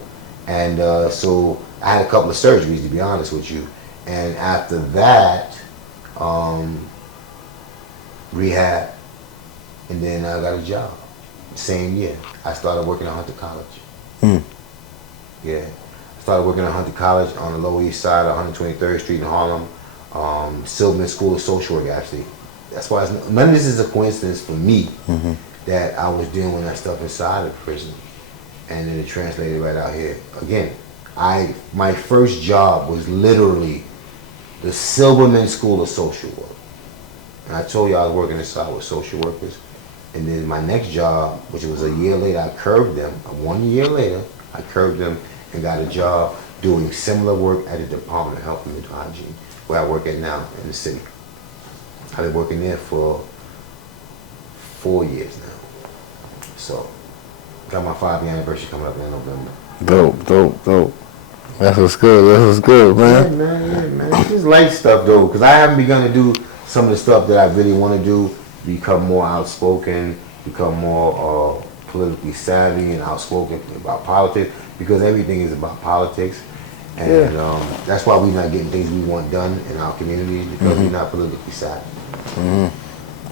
And so I had a couple of surgeries, to be honest with you. And after that, rehab, and then I got a job. Same year, I started working at Hunter College. Yeah, I started working at Hunter College on the Lower East Side of 123rd Street in Harlem. Silverman School of Social Work, actually. That's why none of this is a coincidence for me that I was doing that stuff inside of prison, and then it translated right out here. Again, my first job was literally the Silverman School of Social Work, and I told you I was working inside with social workers. And then my next job, which was a year later, I curved them. 1 year later, I curved them and got a job doing similar work at the Department of Health and Mental Hygiene, where I work at now in the city. I've been working there for 4 years now. So, got my 5-year anniversary coming up in November. Dope. That's what's good, man. Yeah, man. It's just light stuff, though, because I haven't begun to do some of the stuff that I really want to do, become more outspoken, become more politically savvy and outspoken about politics, because everything is about politics. And that's why we're not getting things we want done in our communities, because we're not politically savvy.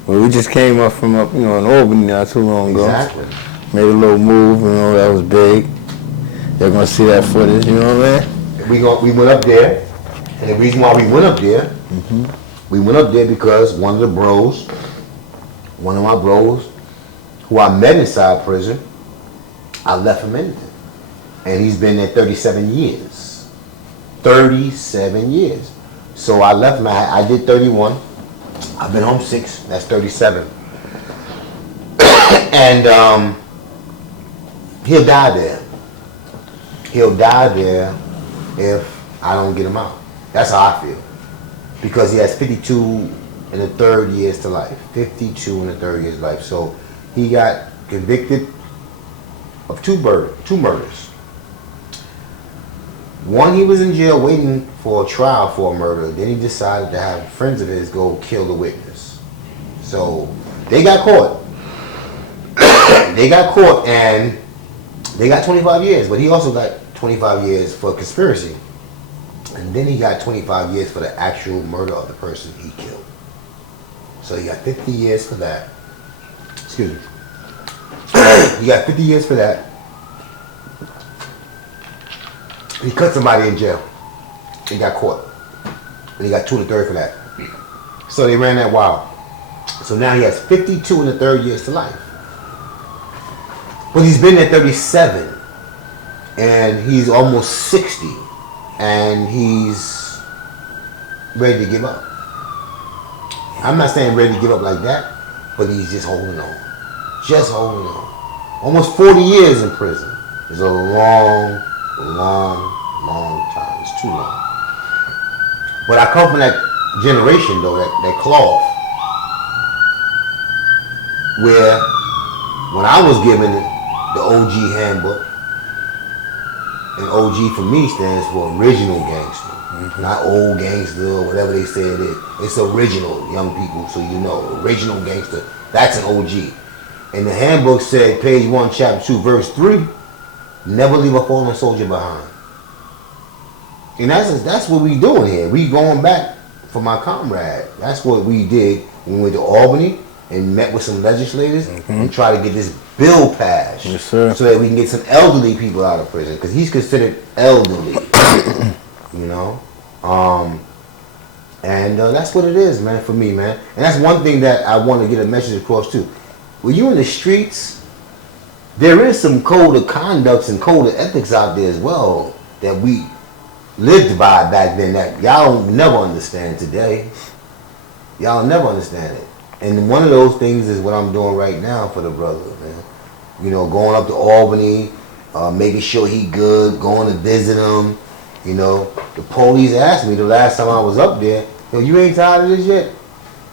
Well, we just came up from in Albany not too long ago. Exactly. Made a little move, you know, that was big. They're gonna see that footage, you know what I mean? We went up there, and the reason why we went up there, we went up there because one of my bros, who I met inside prison, I left him in there. And he's been there 37 years. 37 years. So I left him, I did 31. I've been home 6, that's 37. And he'll die there. He'll die there if I don't get him out. That's how I feel. Because he has 52 and a third years to life. 52 and a third years to life. So he got convicted of two murders. One, he was in jail waiting for a trial for a murder. Then he decided to have friends of his go kill the witness. So they got caught. They got caught and they got 25 years. But he also got 25 years for conspiracy. And then he got 25 years for the actual murder of the person he killed. So he got 50 years for that. Excuse me. He got 50 years for that. He cut somebody in jail. He got caught. And he got 2 and a third for that. So they ran that wild. So now he has 52 and a third years to life. But he's been there 37. And he's almost 60. And he's ready to give up. I'm not saying ready to give up like that, but he's just holding on. Just holding on. Almost 40 years in prison is a long time. It's too long. But I come from that generation, though, that cloth, where when I was given the OG handbook, and OG for me stands for original gangster. Not old gangster or whatever they say it is. It's original, young people, so you know. Original gangster, that's an OG. And the handbook said, page 1, chapter 2, verse 3, never leave a fallen soldier behind. And that's what we doing here. We going back for my comrade. That's what we did when we went to Albany and met with some legislators and try to get this bill passed. Yes, sir. So that we can get some elderly people out of prison. Because he's considered elderly. You know? And that's what it is, man, for me, man. And that's one thing that I want to get a message across, too. When you're in the streets, there is some code of conducts and code of ethics out there as well that we lived by back then that y'all never understand today. Y'all never understand it. And one of those things is what I'm doing right now for the brother, man. You know, going up to Albany, making sure he good, going to visit him. You know, the police asked me the last time I was up there, yo, you ain't tired of this yet?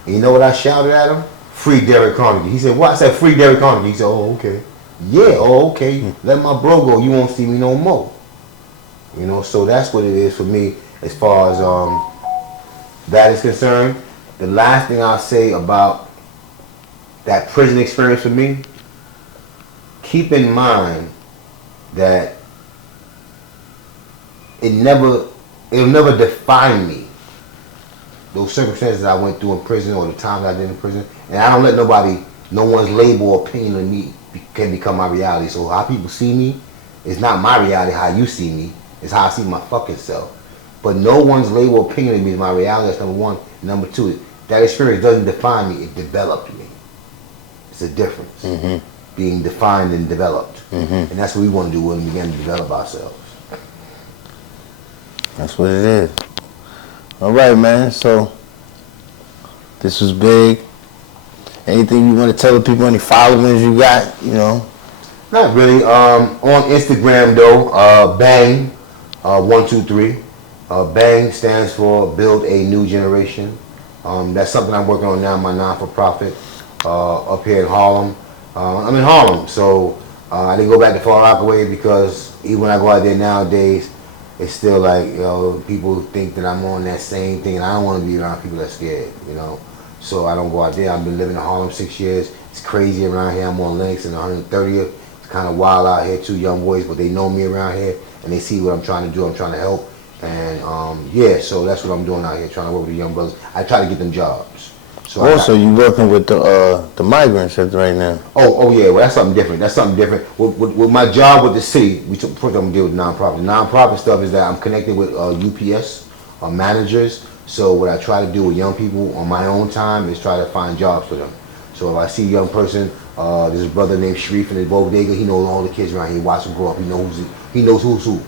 And you know what I shouted at him? Free Derek Carnegie. He said, what? I said, free Derek Carnegie. He said, oh, okay. Yeah, oh, okay. Let my bro go. You won't see me no more. You know, so that's what it is for me as far as that is concerned. The last thing I'll say about that prison experience for me, keep in mind that it'll never define me. Those circumstances I went through in prison or the times I did in prison. And I don't let no one's label or opinion of me can become my reality. So how people see me is not my reality, how you see me. It's how I see my fucking self. But no one's label or opinion of me is my reality. That's number one. Number two, that experience doesn't define me. It developed me. It's a difference. Being defined and developed. And that's what we want to do when we begin to develop ourselves. That's what it is. All right, man. So this was big. Anything you want to tell the people? Any followers you got? You know. Not really. On Instagram though, Bang 123. Bang stands for Build a New Generation. That's something I'm working on now. My non-for-profit up here in Harlem. I'm in Harlem, so I didn't go back to Far Rockaway because even when I go out there nowadays, it's still like, you know, people think that I'm on that same thing, and I don't want to be around people that are scared, you know. So I don't go out there. I've been living in Harlem 6 years. It's crazy around here. I'm on Links and 130th. It's kind of wild out here, 2 young boys, but they know me around here, and they see what I'm trying to do. I'm trying to help. And, yeah, so that's what I'm doing out here, trying to work with the young brothers. I try to get them jobs. So I Also, got. you working with the migrants right now. Oh yeah. Well, that's something different. That's something different. With my job with the city, first I'm gonna deal with nonprofit. The nonprofit stuff is that I'm connected with UPS managers. So what I try to do with young people on my own time is try to find jobs for them. So if I see a young person, there's a brother named Sharif in the bodega. He knows all the kids around here. He watch them grow up. He knows who's who.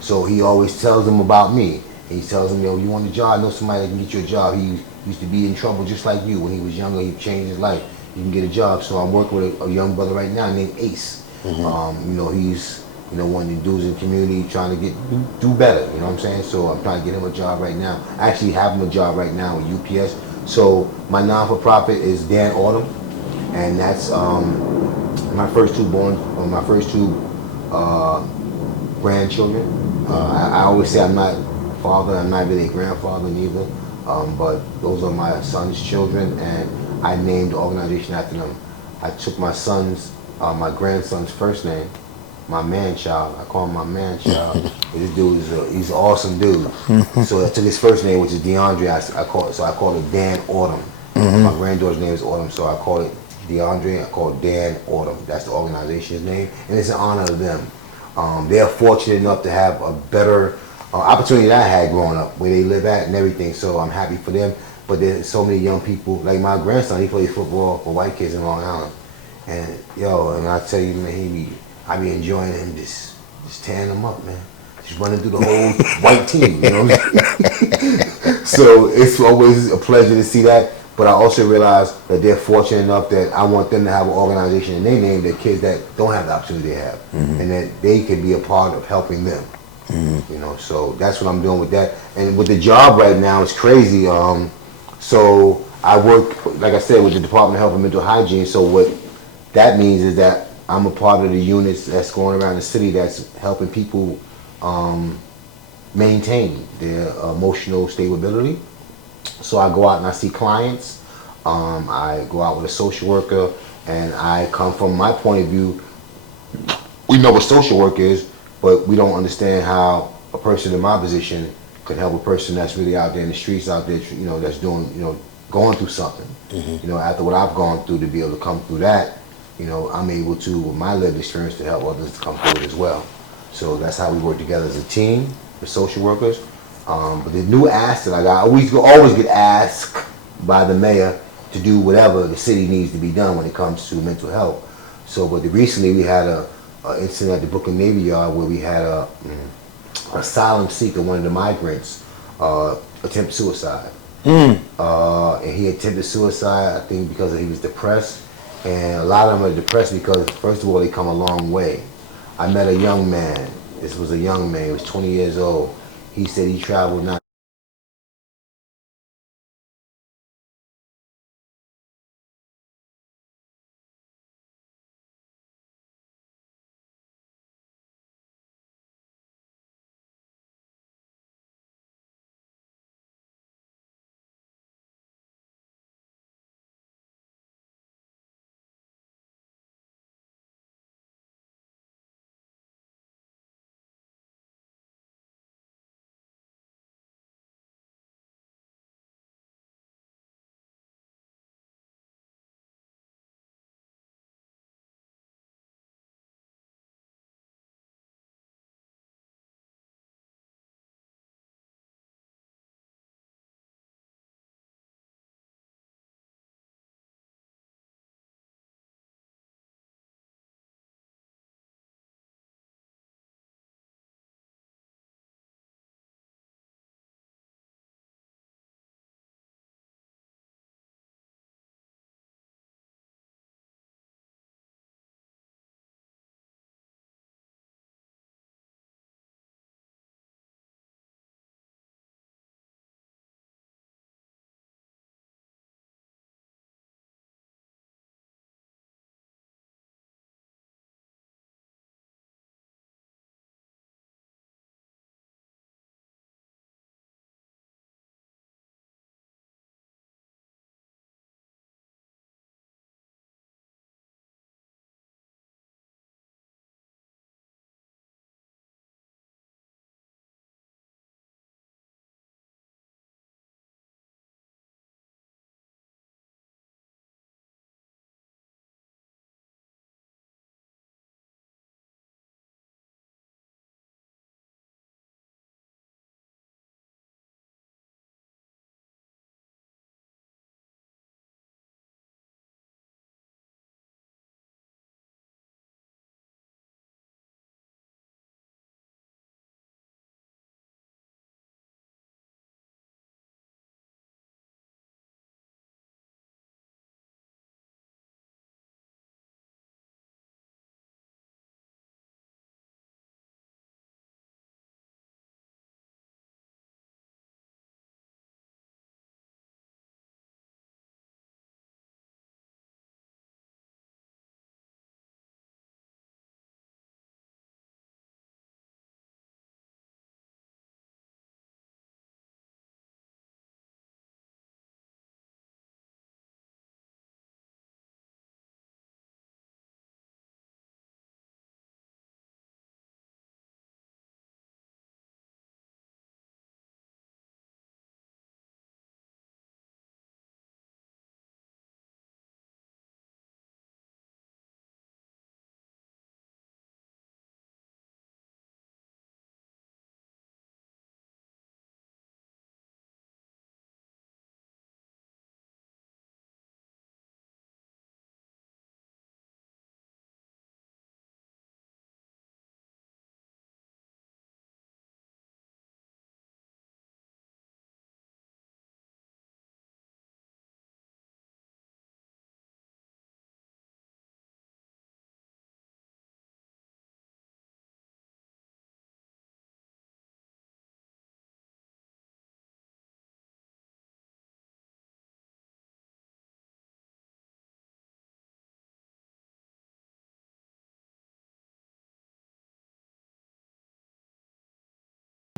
So he always tells them about me. He tells them, yo, you want a job? I know somebody that can get you a job. He used to be in trouble just like you. When he was younger, he changed his life. You can get a job. So I'm working with a young brother right now named Ace. He's one of the dudes in the community trying to do better. You know what I'm saying? So I'm trying to get him a job right now. I actually have him a job right now with UPS. So my non-for-profit is Dan Autumn, and that's my first two grandchildren. I always say I'm not a father, I'm not really a grandfather neither, but those are my son's children, and I named the organization after them. I took my grandson's first name, my man child. I call him my man child. This dude he's an awesome dude. So I took his first name, which is DeAndre. I call it Dan Autumn. My granddaughter's name is Autumn, so I call it DeAndre. I call it Dan Autumn. That's the organization's name, and it's an honor to them. They're fortunate enough to have a better opportunity that I had growing up, where they live at and everything. So I'm happy for them. But there's so many young people, like my grandson. He plays football for white kids in Long Island, and I tell you, man, I be enjoying him just tearing them up, man. Just running through the whole white team, you know what I'm saying? So it's always a pleasure to see that. But I also realize that they're fortunate enough that I want them to have an organization in their name that kids that don't have the opportunity they have, and that they could be a part of helping them. So that's what I'm doing with that. And with the job right now, it's crazy. So I work, like I said, with the Department of Health and Mental Hygiene. So what that means is that I'm a part of the units that's going around the city that's helping people maintain their emotional stability. So I go out and I see clients. I go out with a social worker, and I come from my point of view. We know what social work is, but we don't understand how a person in my position can help a person that's really out there in the streets, out there, that's doing, going through something. After what I've gone through, to be able to come through that, I'm able to, with my lived experience, to help others to come through it as well. So that's how we work together as a team, the social workers. But the new ask that I got, I always get asked by the mayor to do whatever the city needs to be done when it comes to mental health. So, but recently we had a incident at the Brooklyn Navy Yard where we had a asylum seeker, one of the migrants, attempt suicide. And he attempted suicide, I think, because he was depressed. And a lot of them are depressed because, first of all, they come a long way. I met a young man. This was a young man. He was 20 years old. He said he traveled not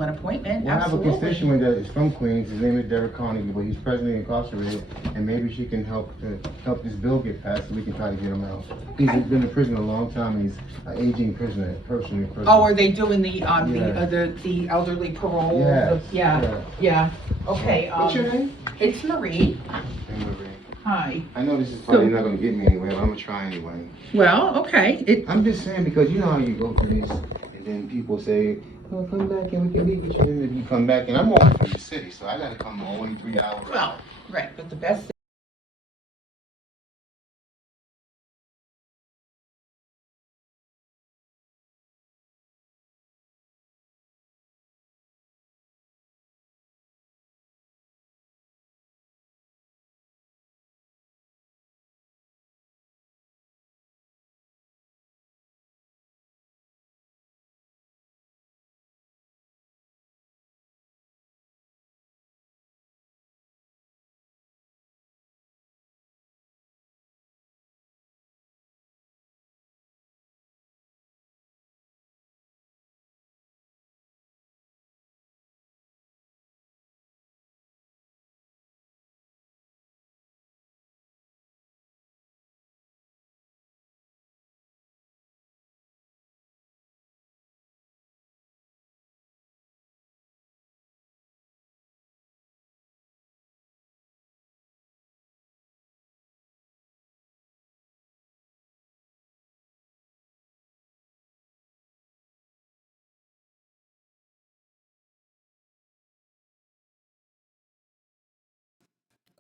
an appointment, Well, I have a absolutely. constituent that is from Queens. His name is Derek Carnegie, but he's presently incarcerated, and maybe she can help this bill get passed so we can try to get him out. He's Okay. been in prison a long time, and he's an aging prisoner, personally in prison. Oh, are they doing the Yeah. the elderly parole? Yes, Yeah, yeah. yeah. Okay. What's your name? It's Marie. Hey, Marie. Hi. I know this is probably not gonna get me anywhere, but I'm gonna try anyway. Well, okay. I'm just saying because you know how you go through this, and then people say, "Oh, come back and we can meet with you." And if you come back, and I'm all the way from the city, so I gotta come all the way 3 hours. Well, right, but the best thing.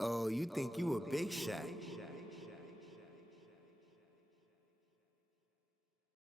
Oh, you think you a big shot?